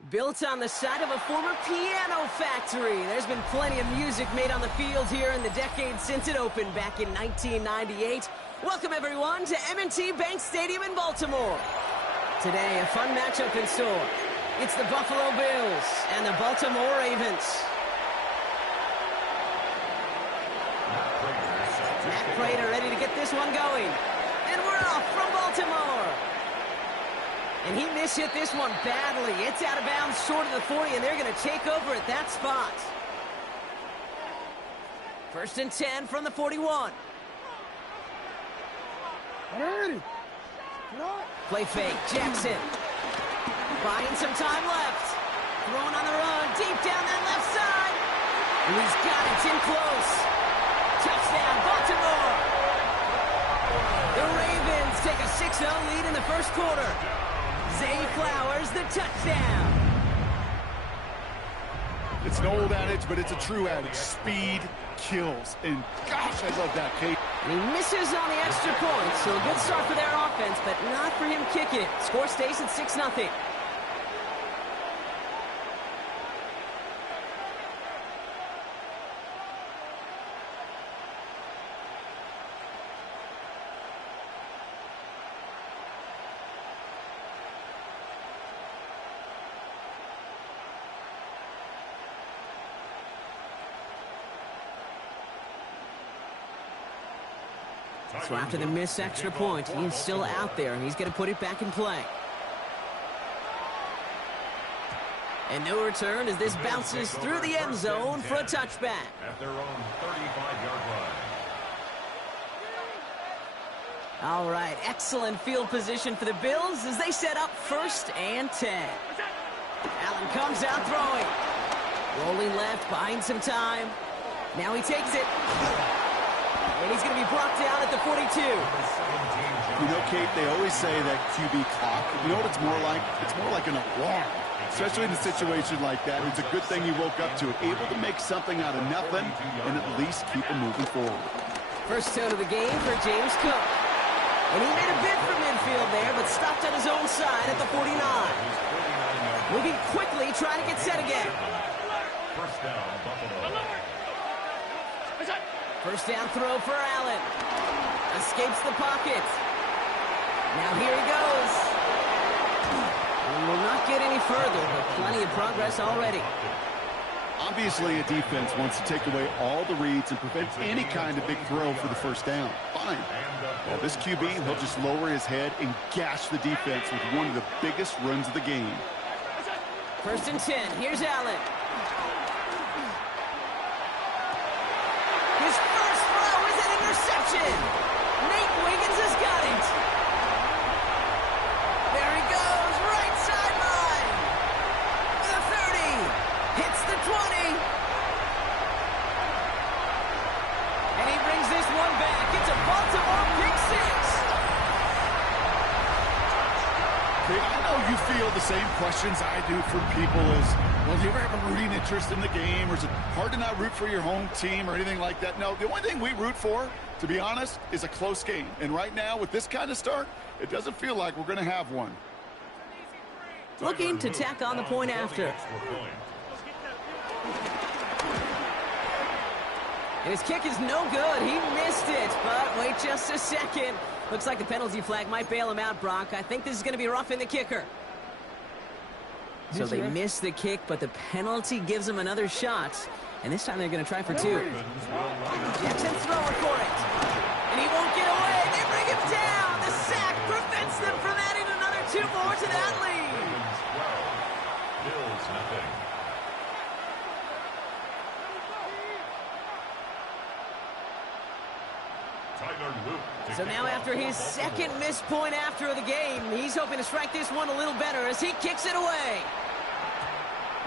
Built on the side of a former piano factory, there's been plenty of music made on the field here in the decade since it opened back in 1998. Welcome, everyone, to M&T Bank Stadium in Baltimore. Today, a fun matchup in store. It's the Buffalo Bills and the Baltimore Ravens. Matt Prater ready to get this one going. And we're off from Baltimore. And he mishit this one badly. It's out of bounds short of the 40, and they're going to take over at that spot. 1st and 10 from the 41. Play fake, Jackson. Buying some time left. Throwing on the run, deep down that left side. He's got it in close. Touchdown, Baltimore. The Ravens take a 6-0 lead in the first quarter. Zay Flowers, the touchdown. It's an old adage, but it's a true adage. Speed kills. And gosh, I love that, Kate. And he misses on the extra point, so a good start for their offense, but not for him kicking it. Score stays at 6-0. So after the missed extra point, he is still out there, and he's going to put it back in play. And no return as this bounces through the end zone for a touchback. At their own 35-yard line. All right, excellent field position for the Bills as they set up 1st and 10. Allen comes out throwing. Rolling left, buying some time. Now he takes it. And he's going to be brought down at the 42. You know, Kate, they always say that QB clock. You know what it's more like? It's more like an alarm. Especially in a situation like that. It's a good thing he woke up to it. Able to make something out of nothing and at least keep him moving forward. First tone of the game for James Cook. And he made a bid for midfield there, but stopped on his own side at the 49. Moving quickly, trying to get set again. First down, Buffalo. First down throw for Allen. Escapes the pocket. Now here he goes. And will not get any further, but plenty of progress already. Obviously, a defense wants to take away all the reads and prevent any kind of big throw for the first down. Fine. Well, this QB, he'll just lower his head and gash the defense with one of the biggest runs of the game. 1st and 10. Here's Allen. His first throw is an interception. Nate Wiggins has got it. There he goes, right sideline. The 30. Hits the 20. And he brings this one back. It's a Baltimore pick 6. I know you feel the same questions I do from people as, well, do you ever have a rooting interest in the game, or is it hard to not root for your home team or anything like that? No, the only thing we root for, to be honest, is a close game. And right now, with this kind of start, it doesn't feel like we're going to have one. Looking to tack on the point after. And his kick is no good. He missed it, but wait just a second. Looks like the penalty flag might bail him out, Brock. I think this is going to be roughing the kicker. So they missed the kick, but the penalty gives them another shot. And this time they're going to try for 2. Jackson throwing for it. And he won't get away. They bring him down. The sack prevents them from adding another 2 more to that lead. Bills nothing. So now after his second missed point after the game, he's hoping to strike this one a little better as he kicks it away.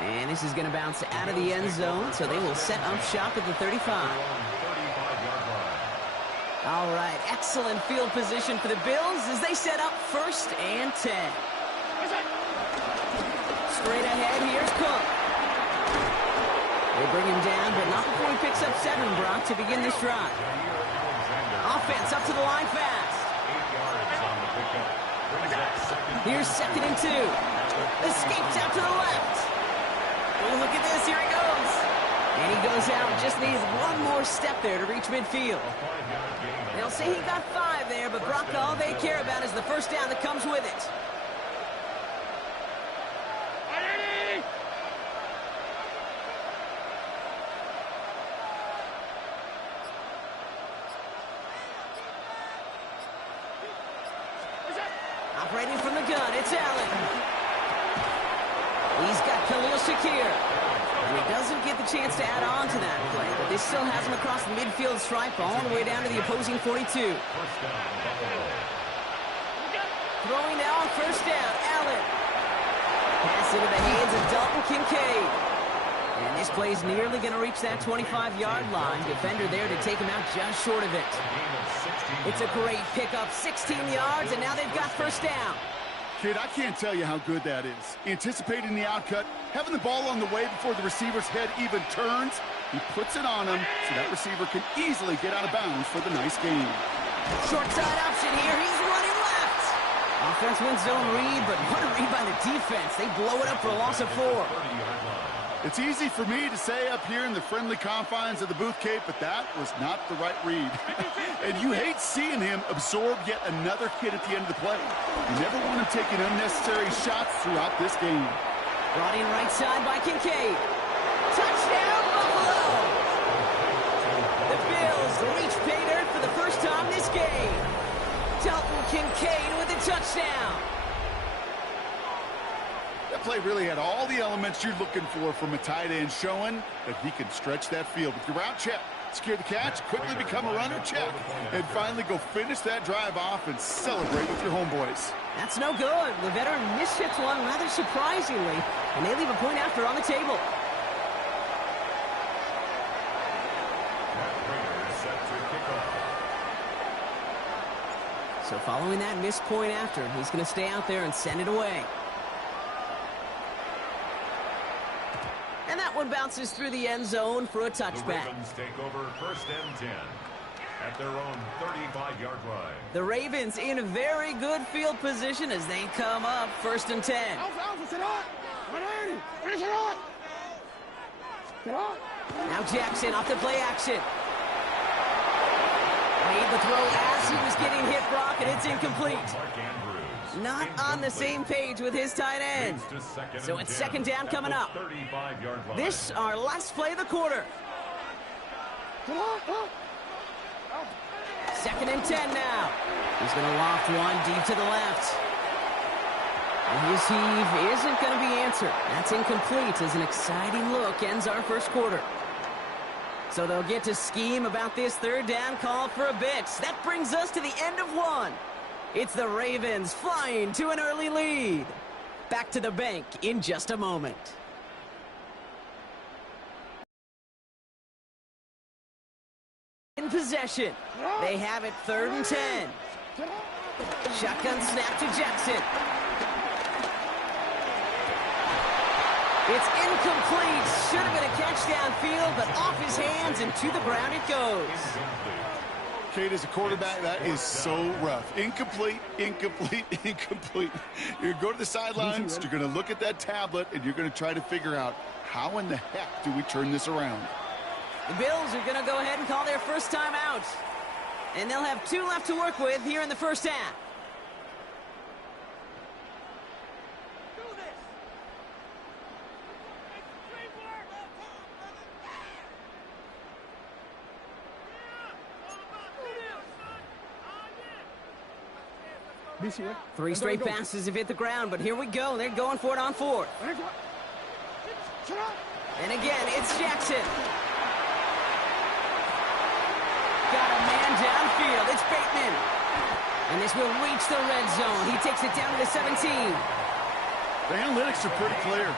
And this is going to bounce out of the end zone, so they will set up shop at the 35. All right, excellent field position for the Bills as they set up 1st and 10. Straight ahead, here's Cook. They bring him down, but not before he picks up 7, Brock, to begin this drive. Offense up to the line fast. 8 yards on the pickup. Here's 2nd and 2. Escapes out to the left. Oh, look at this. Here he goes. And he goes out. Just needs one more step there to reach midfield. They'll say he got 5 there, but Brock, all they care about is the first down that comes with it. Operating from the gun, it's Allen. He's got Khalil Shakir. And he doesn't get the chance to add on to that play, but this still has him across the midfield stripe all the way down to the opposing 42. Throwing now on first down, Allen. Pass into the hands of Dalton Kincaid. And this play's nearly going to reach that 25-yard line. Defender there to take him out just short of it. It's a great pickup, 16 yards, and now they've got first down. Kid, I can't tell you how good that is. Anticipating the outcut, having the ball on the way before the receiver's head even turns, he puts it on him so that receiver can easily get out of bounds for the nice gain. Short side option here, he's running left. Offense wins zone read, but what a read by the defense. They blow it up for a loss of 4. It's easy for me to say up here in the friendly confines of the Booth Cape, but that was not the right read. And you hate seeing him absorb yet another hit at the end of the play. You never want him taking unnecessary shots throughout this game. Brought in right side by Kincaid. Touchdown, Buffalo! The Bills reach pay dirt for the first time this game. Dalton Kincaid with a touchdown. That play really had all the elements you're looking for from a tight end, showing that he can stretch that field with your route check, secure the catch, quickly become a runner check, and finally go finish that drive off and celebrate with your homeboys. That's no good. The veteran mishits one rather surprisingly, and they leave a point after on the table. So following that missed point after, he's going to stay out there and send it away. And that one bounces through the end zone for a touchback. The Ravens take over 1st and 10 at their own 35-yard line. The Ravens in a very good field position as they come up 1st and 10. Now Jackson off the play action. Made the throw as he was getting hit, Brock, and it's incomplete. Not on the same page with his tight end. So it's 2nd down coming up. This our last play of the quarter. 2nd and 10 now. He's going to loft one deep to the left. And his heave isn't going to be answered. That's incomplete as an exciting look ends our first quarter. So they'll get to scheme about this 3rd down call for a bit. That brings us to the end of one. It's the Ravens flying to an early lead. Back to the bank in just a moment. In possession. They have it 3rd and 10. Shotgun snap to Jackson. It's incomplete. Should have been a catch downfield, but off his hands and to the ground it goes. Kate, as a quarterback, that is so rough. Incomplete, incomplete, incomplete. You're going to go to the sidelines, you're going to look at that tablet, and you're going to try to figure out how in the heck do we turn this around. The Bills are going to go ahead and call their first time out. And they'll have 2 left to work with here in the first half. Three straight passes have hit the ground, but here we go. They're going for it on 4th. And again, it's Jackson. Got a man downfield. It's Bateman. And this will reach the red zone. He takes it down to the 17. The analytics are pretty clear.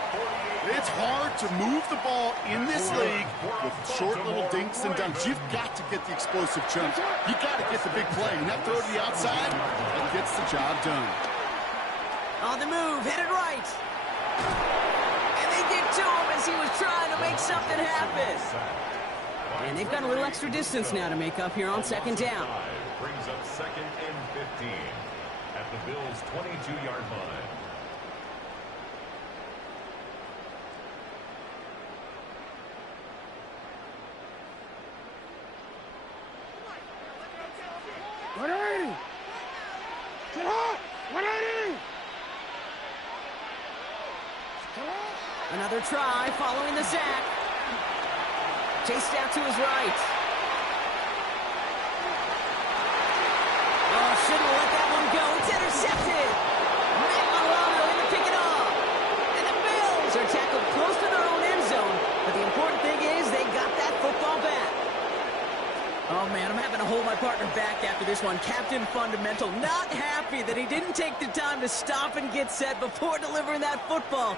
It's hard to move the ball in this league with short little dinks and dunks. You've got to get the explosive chunks. You've got to get the big play. And that throw to the outside, that gets the job done. On the move, headed right. And they get to him as he was trying to make something happen. And they've got a little extra distance now to make up here on 2nd down. Brings up 2nd and 15. at the Bills' 22-yard line. Another try following the sack. Chased out to his right. Oh, shouldn't have let that one go. It's intercepted. Matt Milano in to pick it off. And the Bills are tackled close to their own end zone. But the important thing is they got that football back. Oh, man, I'm having to hold my partner back after this one. Captain Fundamental not happy that he didn't take the time to stop and get set before delivering that football.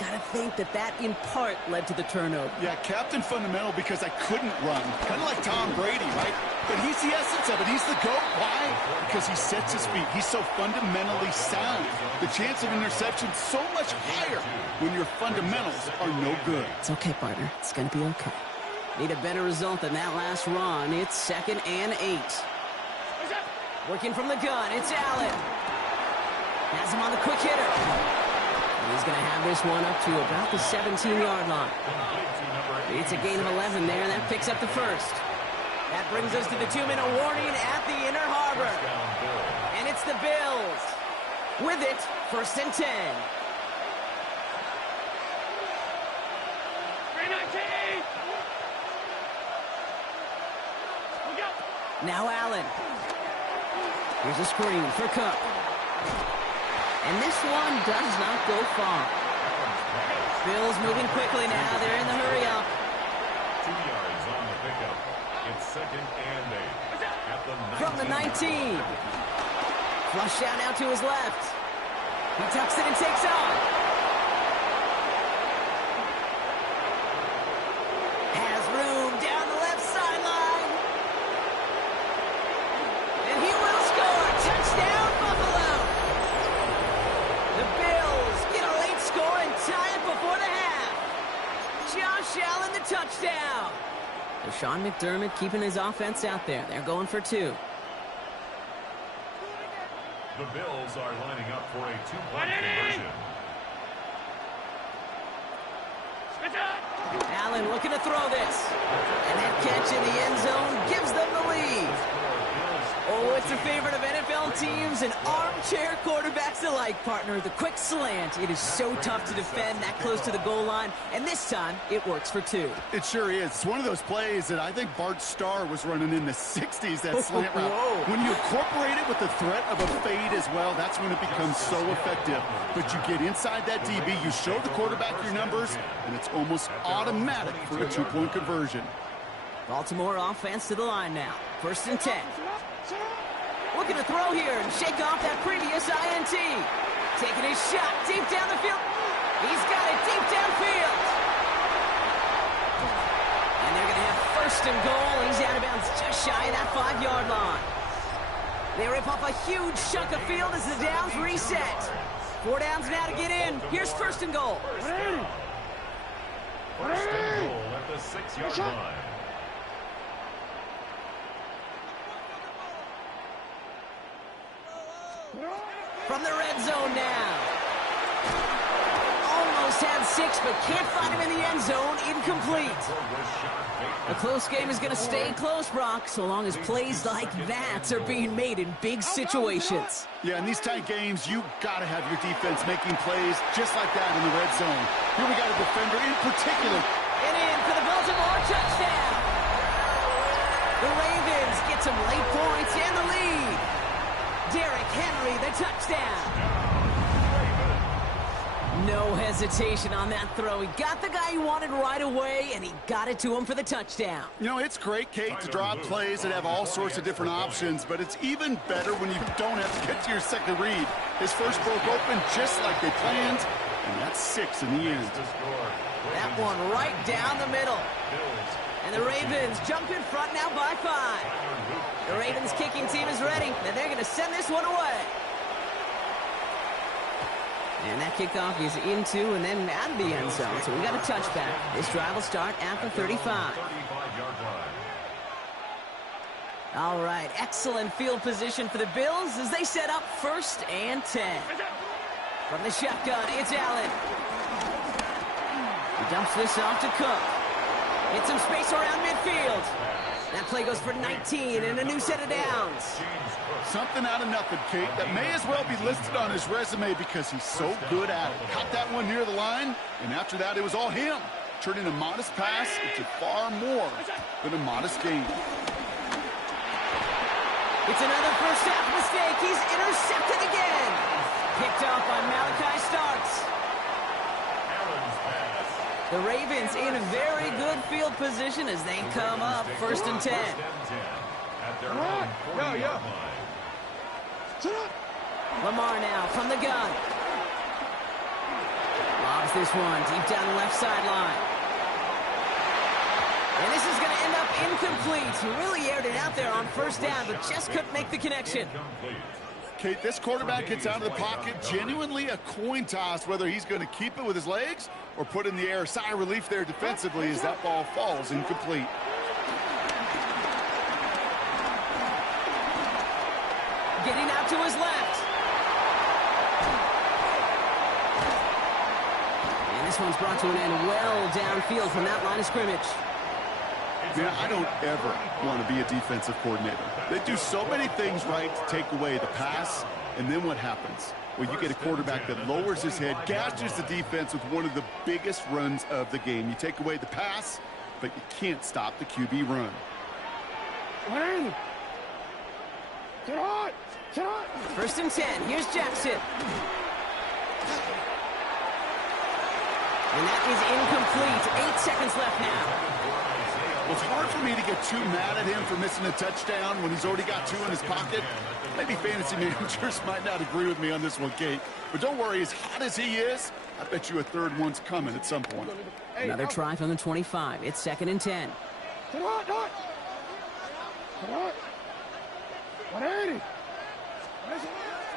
Gotta think that in part led to the turnover. Yeah, Captain Fundamental because I couldn't run. Kind of like Tom Brady, right? But he's the essence of it. He's the GOAT. Why? Because he sets his feet. He's so fundamentally sound. The chance of interception so much higher when your fundamentals are no good. It's okay, partner. It's gonna be okay. Need a better result than that last run. It's 2nd and 8. Working from the gun, it's Allen. Has him on the quick hitter. And he's going to have this one up to about the 17-yard line. It's a gain of 11 there, and that picks up the first. That brings us to the 2-minute warning at the Inner Harbor. And it's the Bills. With it, 1st and 10. Now Allen. Here's a screen for Cook. And this one does not go far. Bills moving quickly now. They're in the hurry up. 2 yards on the pickup. It's 2nd and 8. At the 19. From the 19. Flush down now to his left. He tucks it and takes off. Has room down the left sideline. And he will score. Touchdown, Buffalo. The Bills get a late score and tie it before the half. Josh Allen, the touchdown. Sean McDermott keeping his offense out there. They're going for 2. The Bills are lining up for a 2-point conversion. Allen looking to throw this. And that catch in the end zone gives them the lead. Oh, it's a favorite of NFL teams and armchair quarterbacks alike, partner. The quick slant. It is so tough to defend that close to the goal line. And this time, it works for 2. It sure is. It's one of those plays that I think Bart Starr was running in the 60s, that slant route. When you incorporate it with the threat of a fade as well, that's when it becomes so effective. But you get inside that DB, you show the quarterback your numbers, and it's almost automatic for a 2-point conversion. Baltimore offense to the line now. 1st and 10. Looking to throw here and shake off that previous INT. Taking his shot deep down the field. He's got it deep downfield. And they're going to have 1st and goal. He's out of bounds just shy of that 5-yard line. They rip up a huge chunk of field as the downs reset. 4 downs now to get in. Here's 1st and goal. 1st and goal at the 6-yard line. From the red zone now. Almost had 6, but can't find him in the end zone. Incomplete. A close game is going to stay close, Brock, so long as plays like that are being made in big situations. Yeah, in these tight games, you got to have your defense making plays just like that in the red zone. Here we got a defender in particular. And in for the Baltimore touchdown. The Ravens get some late points and the lead. Derrick Henry, the touchdown. No hesitation on that throw. He got the guy he wanted right away, and he got it to him for the touchdown. You know, it's great, Kate, to draw plays that have all sorts of different options, but it's even better when you don't have to get to your second read. His first broke open just like they planned, and that's 6 in the end. That one right down the middle. And the Ravens jump in front now by 5. The Ravens kicking team is ready, and they're going to send this one away. And that kickoff is into and then out of the end zone, so we got a touchback. This drive will start at the 35. All right, excellent field position for the Bills as they set up 1st and 10. From the shotgun, it's Allen. He dumps this off to Cook. Get some space around midfield. That play goes for 19 and a new set of downs. Something out of nothing, Kate. That may as well be listed on his resume because he's so good at it. Caught that one near the line, and after that, it was all him. Turning a modest pass into far more than a modest gain. It's another first half mistake. He's intercepted again. Picked off on Malachi Starks. The Ravens in very good field position as they come up 1st and 10. Lamar now from the gun. Lobs this one deep down the left sideline. And this is going to end up incomplete. He really aired it out there on 1st down, but just couldn't make the connection. Kate, this quarterback gets out of the pocket, genuinely a coin toss whether he's going to keep it with his legs or put in the air. Sigh of relief there defensively as that ball falls incomplete. Getting out to his left. And this one's brought to an end well downfield from that line of scrimmage. Man, I don't ever want to be a defensive coordinator. They do so many things right to take away the pass, and then what happens? Well, you get a quarterback that lowers his head, gashes the defense with one of the biggest runs of the game. You take away the pass, but you can't stop the QB run. Get on! 1st and 10. Here's Jackson. And that is incomplete. 8 seconds left now. Well, it's hard for me to get too mad at him for missing a touchdown when he's already got 2 in his pocket. Maybe fantasy managers might not agree with me on this one, Kate. But don't worry, as hot as he is, I bet you a 3rd one's coming at some point. Another try from the 25. It's 2nd and 10.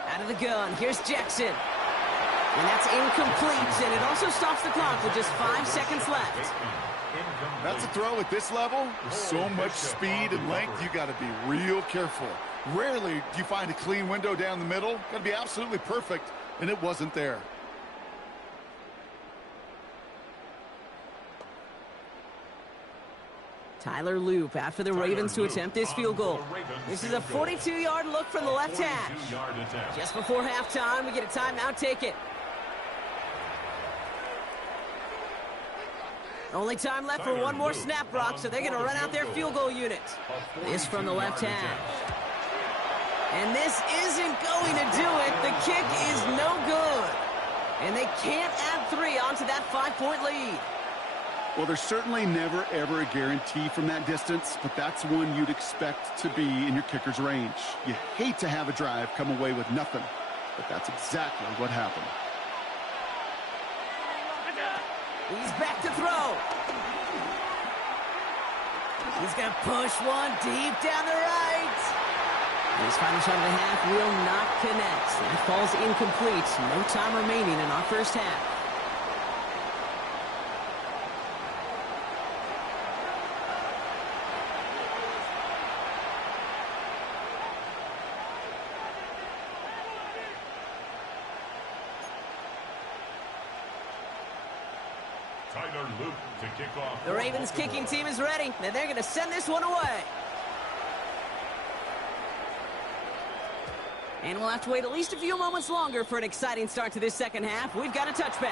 Out of the gun. Here's Jackson. And that's incomplete, and it also stops the clock with just 5 seconds left. That's a throw at this level. With so much speed and length, you got to be real careful. Rarely do you find a clean window down the middle. Got to be absolutely perfect, and it wasn't there. Tyler Loop after the Ravens to attempt this field goal. This is a 42-yard look from the left hash. Just before halftime, we get a timeout. Take it. Only time left for one more snap, Brock, so they're going to run out their field goal unit. This from the left hash. And this isn't going to do it. The kick is no good. And they can't add 3 onto that 5-point lead. Well, there's certainly never, ever a guarantee from that distance, but that's one you'd expect to be in your kicker's range. You hate to have a drive come away with nothing, but that's exactly what happened. He's back to throw. He's going to push one deep down the right. His final shot of the half will not connect. That falls incomplete. No time remaining in our first half. Tyler Loop to kick off. The Ravens kicking team is ready, and they're going to send this one away. And we'll have to wait at least a few moments longer for an exciting start to this second half. We've got a touchback.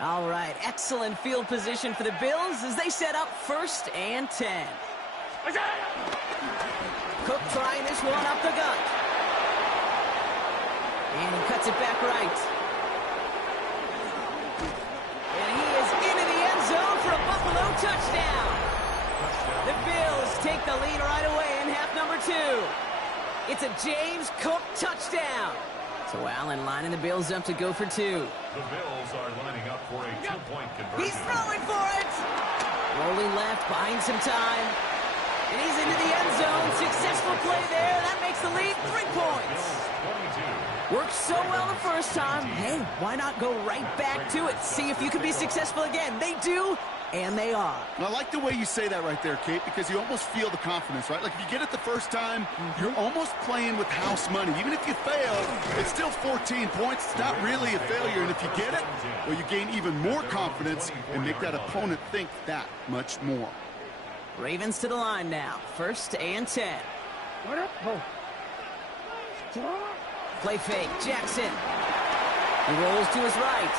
All right, excellent field position for the Bills as they set up 1st and 10. Cook trying this one up the gut. And he cuts it back right. And he is into the end zone for a Buffalo touchdown. The Bills take the lead right away in half number 2. It's a James Cook touchdown. So Allen lining the Bills up to go for 2. The Bills are lining up for a 2-point conversion. He's throwing for it. Rolling left, buying some time. And he's into the end zone. Successful play there. That makes the lead 3 points. Worked so well the first time. Hey, why not go right back to it? See if you can be successful again. They do, and they are. And I like the way you say that right there, Kate, because you almost feel the confidence, right? Like if you get it the first time, you're almost playing with house money. Even if you fail, it's still 14 points. It's not really a failure. And if you get it, well, you gain even more confidence and make that opponent think that much more. Ravens to the line now. 1st and 10. Play fake. Jackson. He rolls to his right.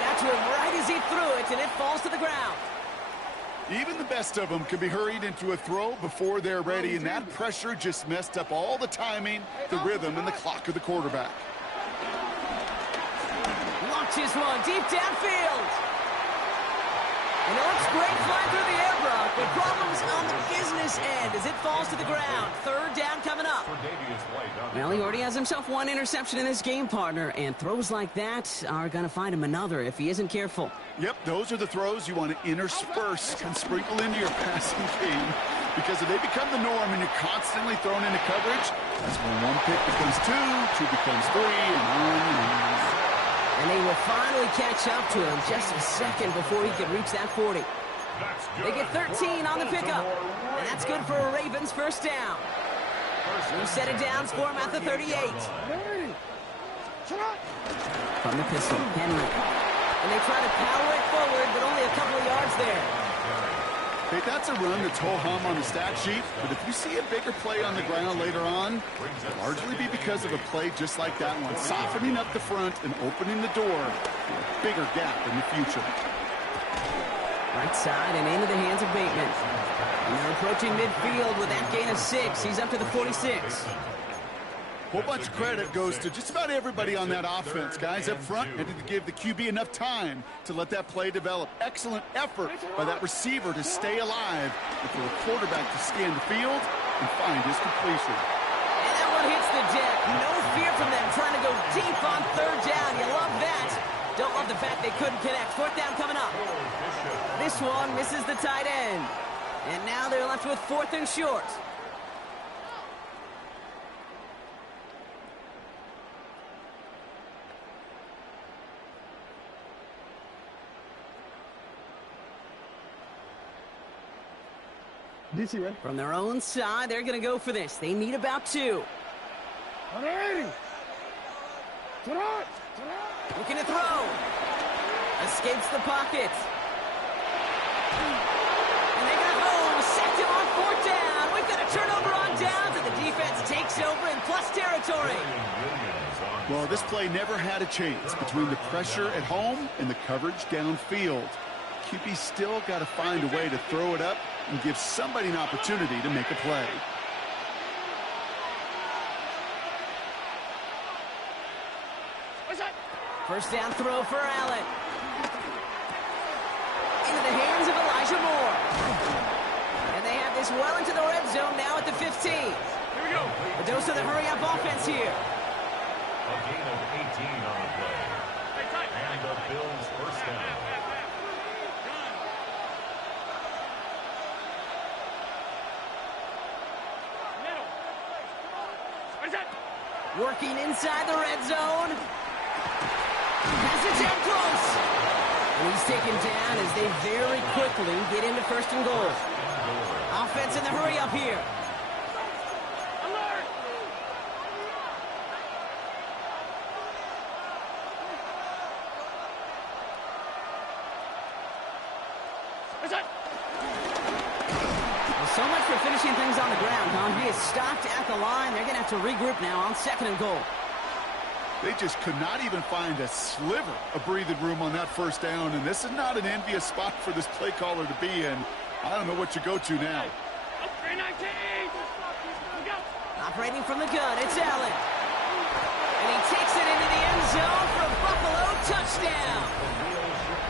Got to him right as he threw it, and it falls to the ground. Even the best of them can be hurried into a throw before they're ready, and that pressure just messed up all the timing, the rhythm, and the clock of the quarterback. Launches one deep downfield. And it looks great flying through the air, Brock, but problems on the business end as it falls to the ground. 3rd down coming up. Well, he already has himself 1 interception in this game, partner, and throws like that are going to find him another if he isn't careful. Yep, those are the throws you want to intersperse and sprinkle into your passing game, because if they become the norm and you're constantly thrown into coverage, that's when 1 pick becomes 2, 2 becomes 3, and on and on. And they will finally catch up to him just a second before he could reach that 40. They get 13 on the pickup. And that's good for a Ravens 1st down. New set of downs for him at the 38. From the pistol, Henry. And they try to power it forward, but only a couple of yards there. Hey, that's a run that's ho-hum on the stat sheet, but if you see a bigger play on the ground later on, it'll largely be because of a play just like that one, softening up the front and opening the door for a bigger gap in the future. Right side and into the hands of Bateman. And they're approaching midfield with that gain of 6. He's up to the 46. Whole bunch of credit goes to just about everybody on that offense. Guys up front needed to give the QB enough time to let that play develop. Excellent effort by that receiver to stay alive and for the quarterback to scan the field and find his completion. And that one hits the deck. No fear from them trying to go deep on 3rd down. You love that. Don't love the fact they couldn't connect. 4th down coming up. This one misses the tight end. And now they're left with 4th and short. From their own side, they're going to go for this. They need about 2. Looking to throw. Escapes the pocket. And they got home. Sacked him on 4th down. We've got a turnover on downs, and the defense takes over in plus territory. Well, this play never had a chance between the pressure at home and the coverage downfield. QB still got to find a way to throw it up and give somebody an opportunity to make a play. First down throw for Allen. Into the hands of Elijah Moore. And they have this well into the red zone now at the 15. Here we go. A dose of the hurry-up offense here. A gain of 18 on the play. And the Bills' 1st down. Working inside the red zone. Has it down close. And he's taken down as they very quickly get into 1st and goal. Offense in the hurry up here. So much for finishing things on the ground, huh? He is stopped at the line. They're going to have to regroup now on 2nd and goal. They just could not even find a sliver of breathing room on that 1st down, and this is not an envious spot for this play caller to be in. I don't know what you go to now. Operating from the gun, it's Allen. And he takes it into the end zone for a Buffalo touchdown.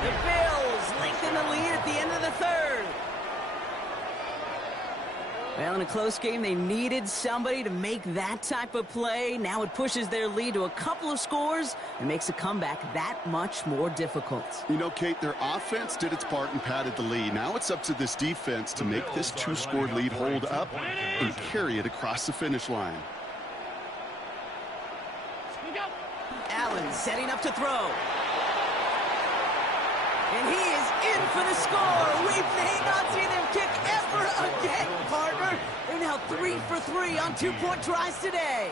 The Bills lengthen the lead at the end of the 3rd. Well, in a close game, they needed somebody to make that type of play. Now it pushes their lead to a couple of scores and makes a comeback that much more difficult. You know, Kate, their offense did its part and padded the lead. Now it's up to this defense to make this 2-score lead hold up and carry it across the finish line. Allen setting up to throw. And he is in for the score. We may not see them kick ever again, partner. They're now 3 for 3 on 2-point tries today.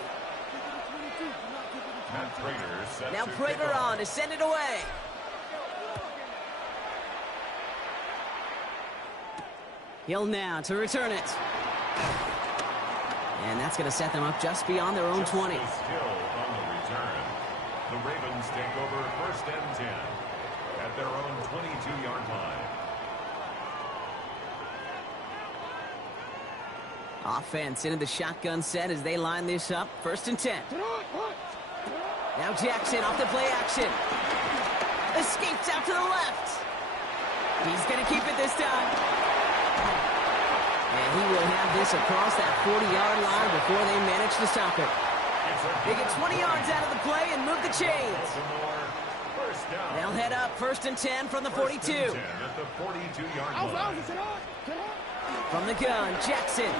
Now Prater on to send it away. Hill now to return it. And that's going to set them up just beyond their own 20. Still on the return. The Ravens take over 1st and 10 at their own 22-yard line. Offense into the shotgun set as they line this up. 1st and 10. Now Jackson off the play action. Escapes out to the left. He's going to keep it this time. And he will have this across that 40-yard line before they manage to stop it. They get 20 yards out of the play and move the chains. They'll head up 1st and 10 from the 42. At the 42-yard line. From the gun, Jackson.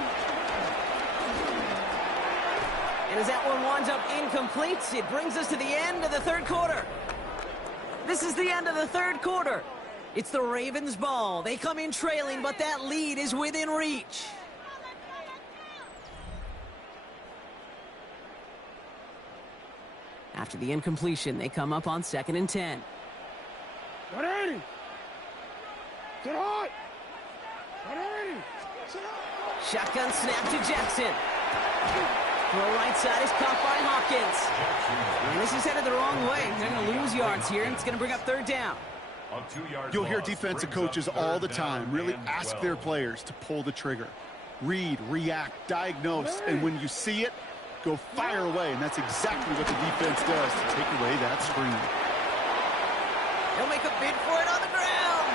And as that one winds up incomplete, it brings us to the end of the 3rd quarter. This is the end of the 3rd quarter. It's the Ravens' ball. They come in trailing, but that lead is within reach. After the incompletion, they come up on 2nd and 10. 180. Get hot. 180. Shotgun snap to Jackson. Throw right side is caught by Hopkins. And this is headed the wrong way. They're going to lose yards here, and it's going to bring up 3rd down. You'll hear defensive coaches all the time really ask their players to pull the trigger. Read, react, diagnose, and when you see it, go fire away. And that's exactly what the defense does to take away that screen. He'll make a bid for it on the ground.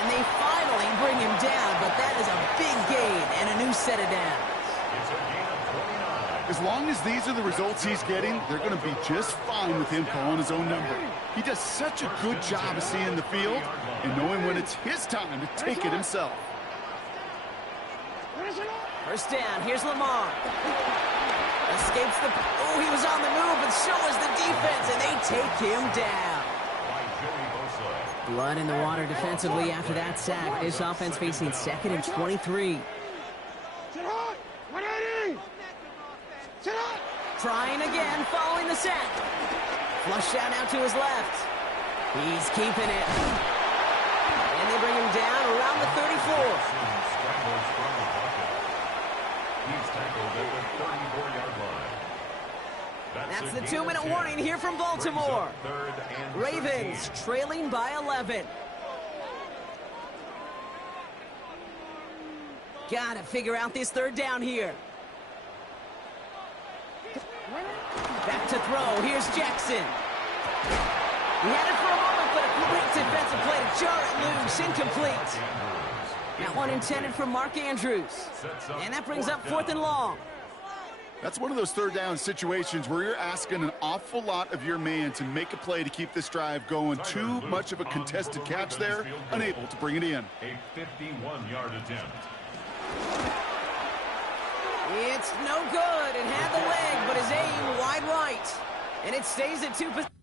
And they finally bring him down, but that is a big gain and a new set of downs. As long as these are the results he's getting, they're going to be just fine with him calling his own number. He does such a good job of seeing the field and knowing when it's his time to take it himself. 1st down, here's Lamar. Escapes the... Oh, he was on the move, but so was the defense, and they take him down. Blood in the water defensively after that sack. This offense facing 2nd and 23. Trying again, following the sack. Flush out now to his left. He's keeping it. And they bring him down around the 34. He's tackled at the 34-yard line. That's the 2-minute warning here from Baltimore. Ravens trailing by 11. Gotta figure out this 3rd down here. Back to throw. Here's Jackson. He had it for a moment, but a great defensive play to jar it loose. Incomplete. That one intended for Mark Andrews. And that brings up 4th and long. That's one of those 3rd down situations where you're asking an awful lot of your man to make a play to keep this drive going. Too much of a contested catch there, unable to bring it in. A 51-yard attempt. It's no good. It had the leg, but his aim wide right. And it stays at 2 positions.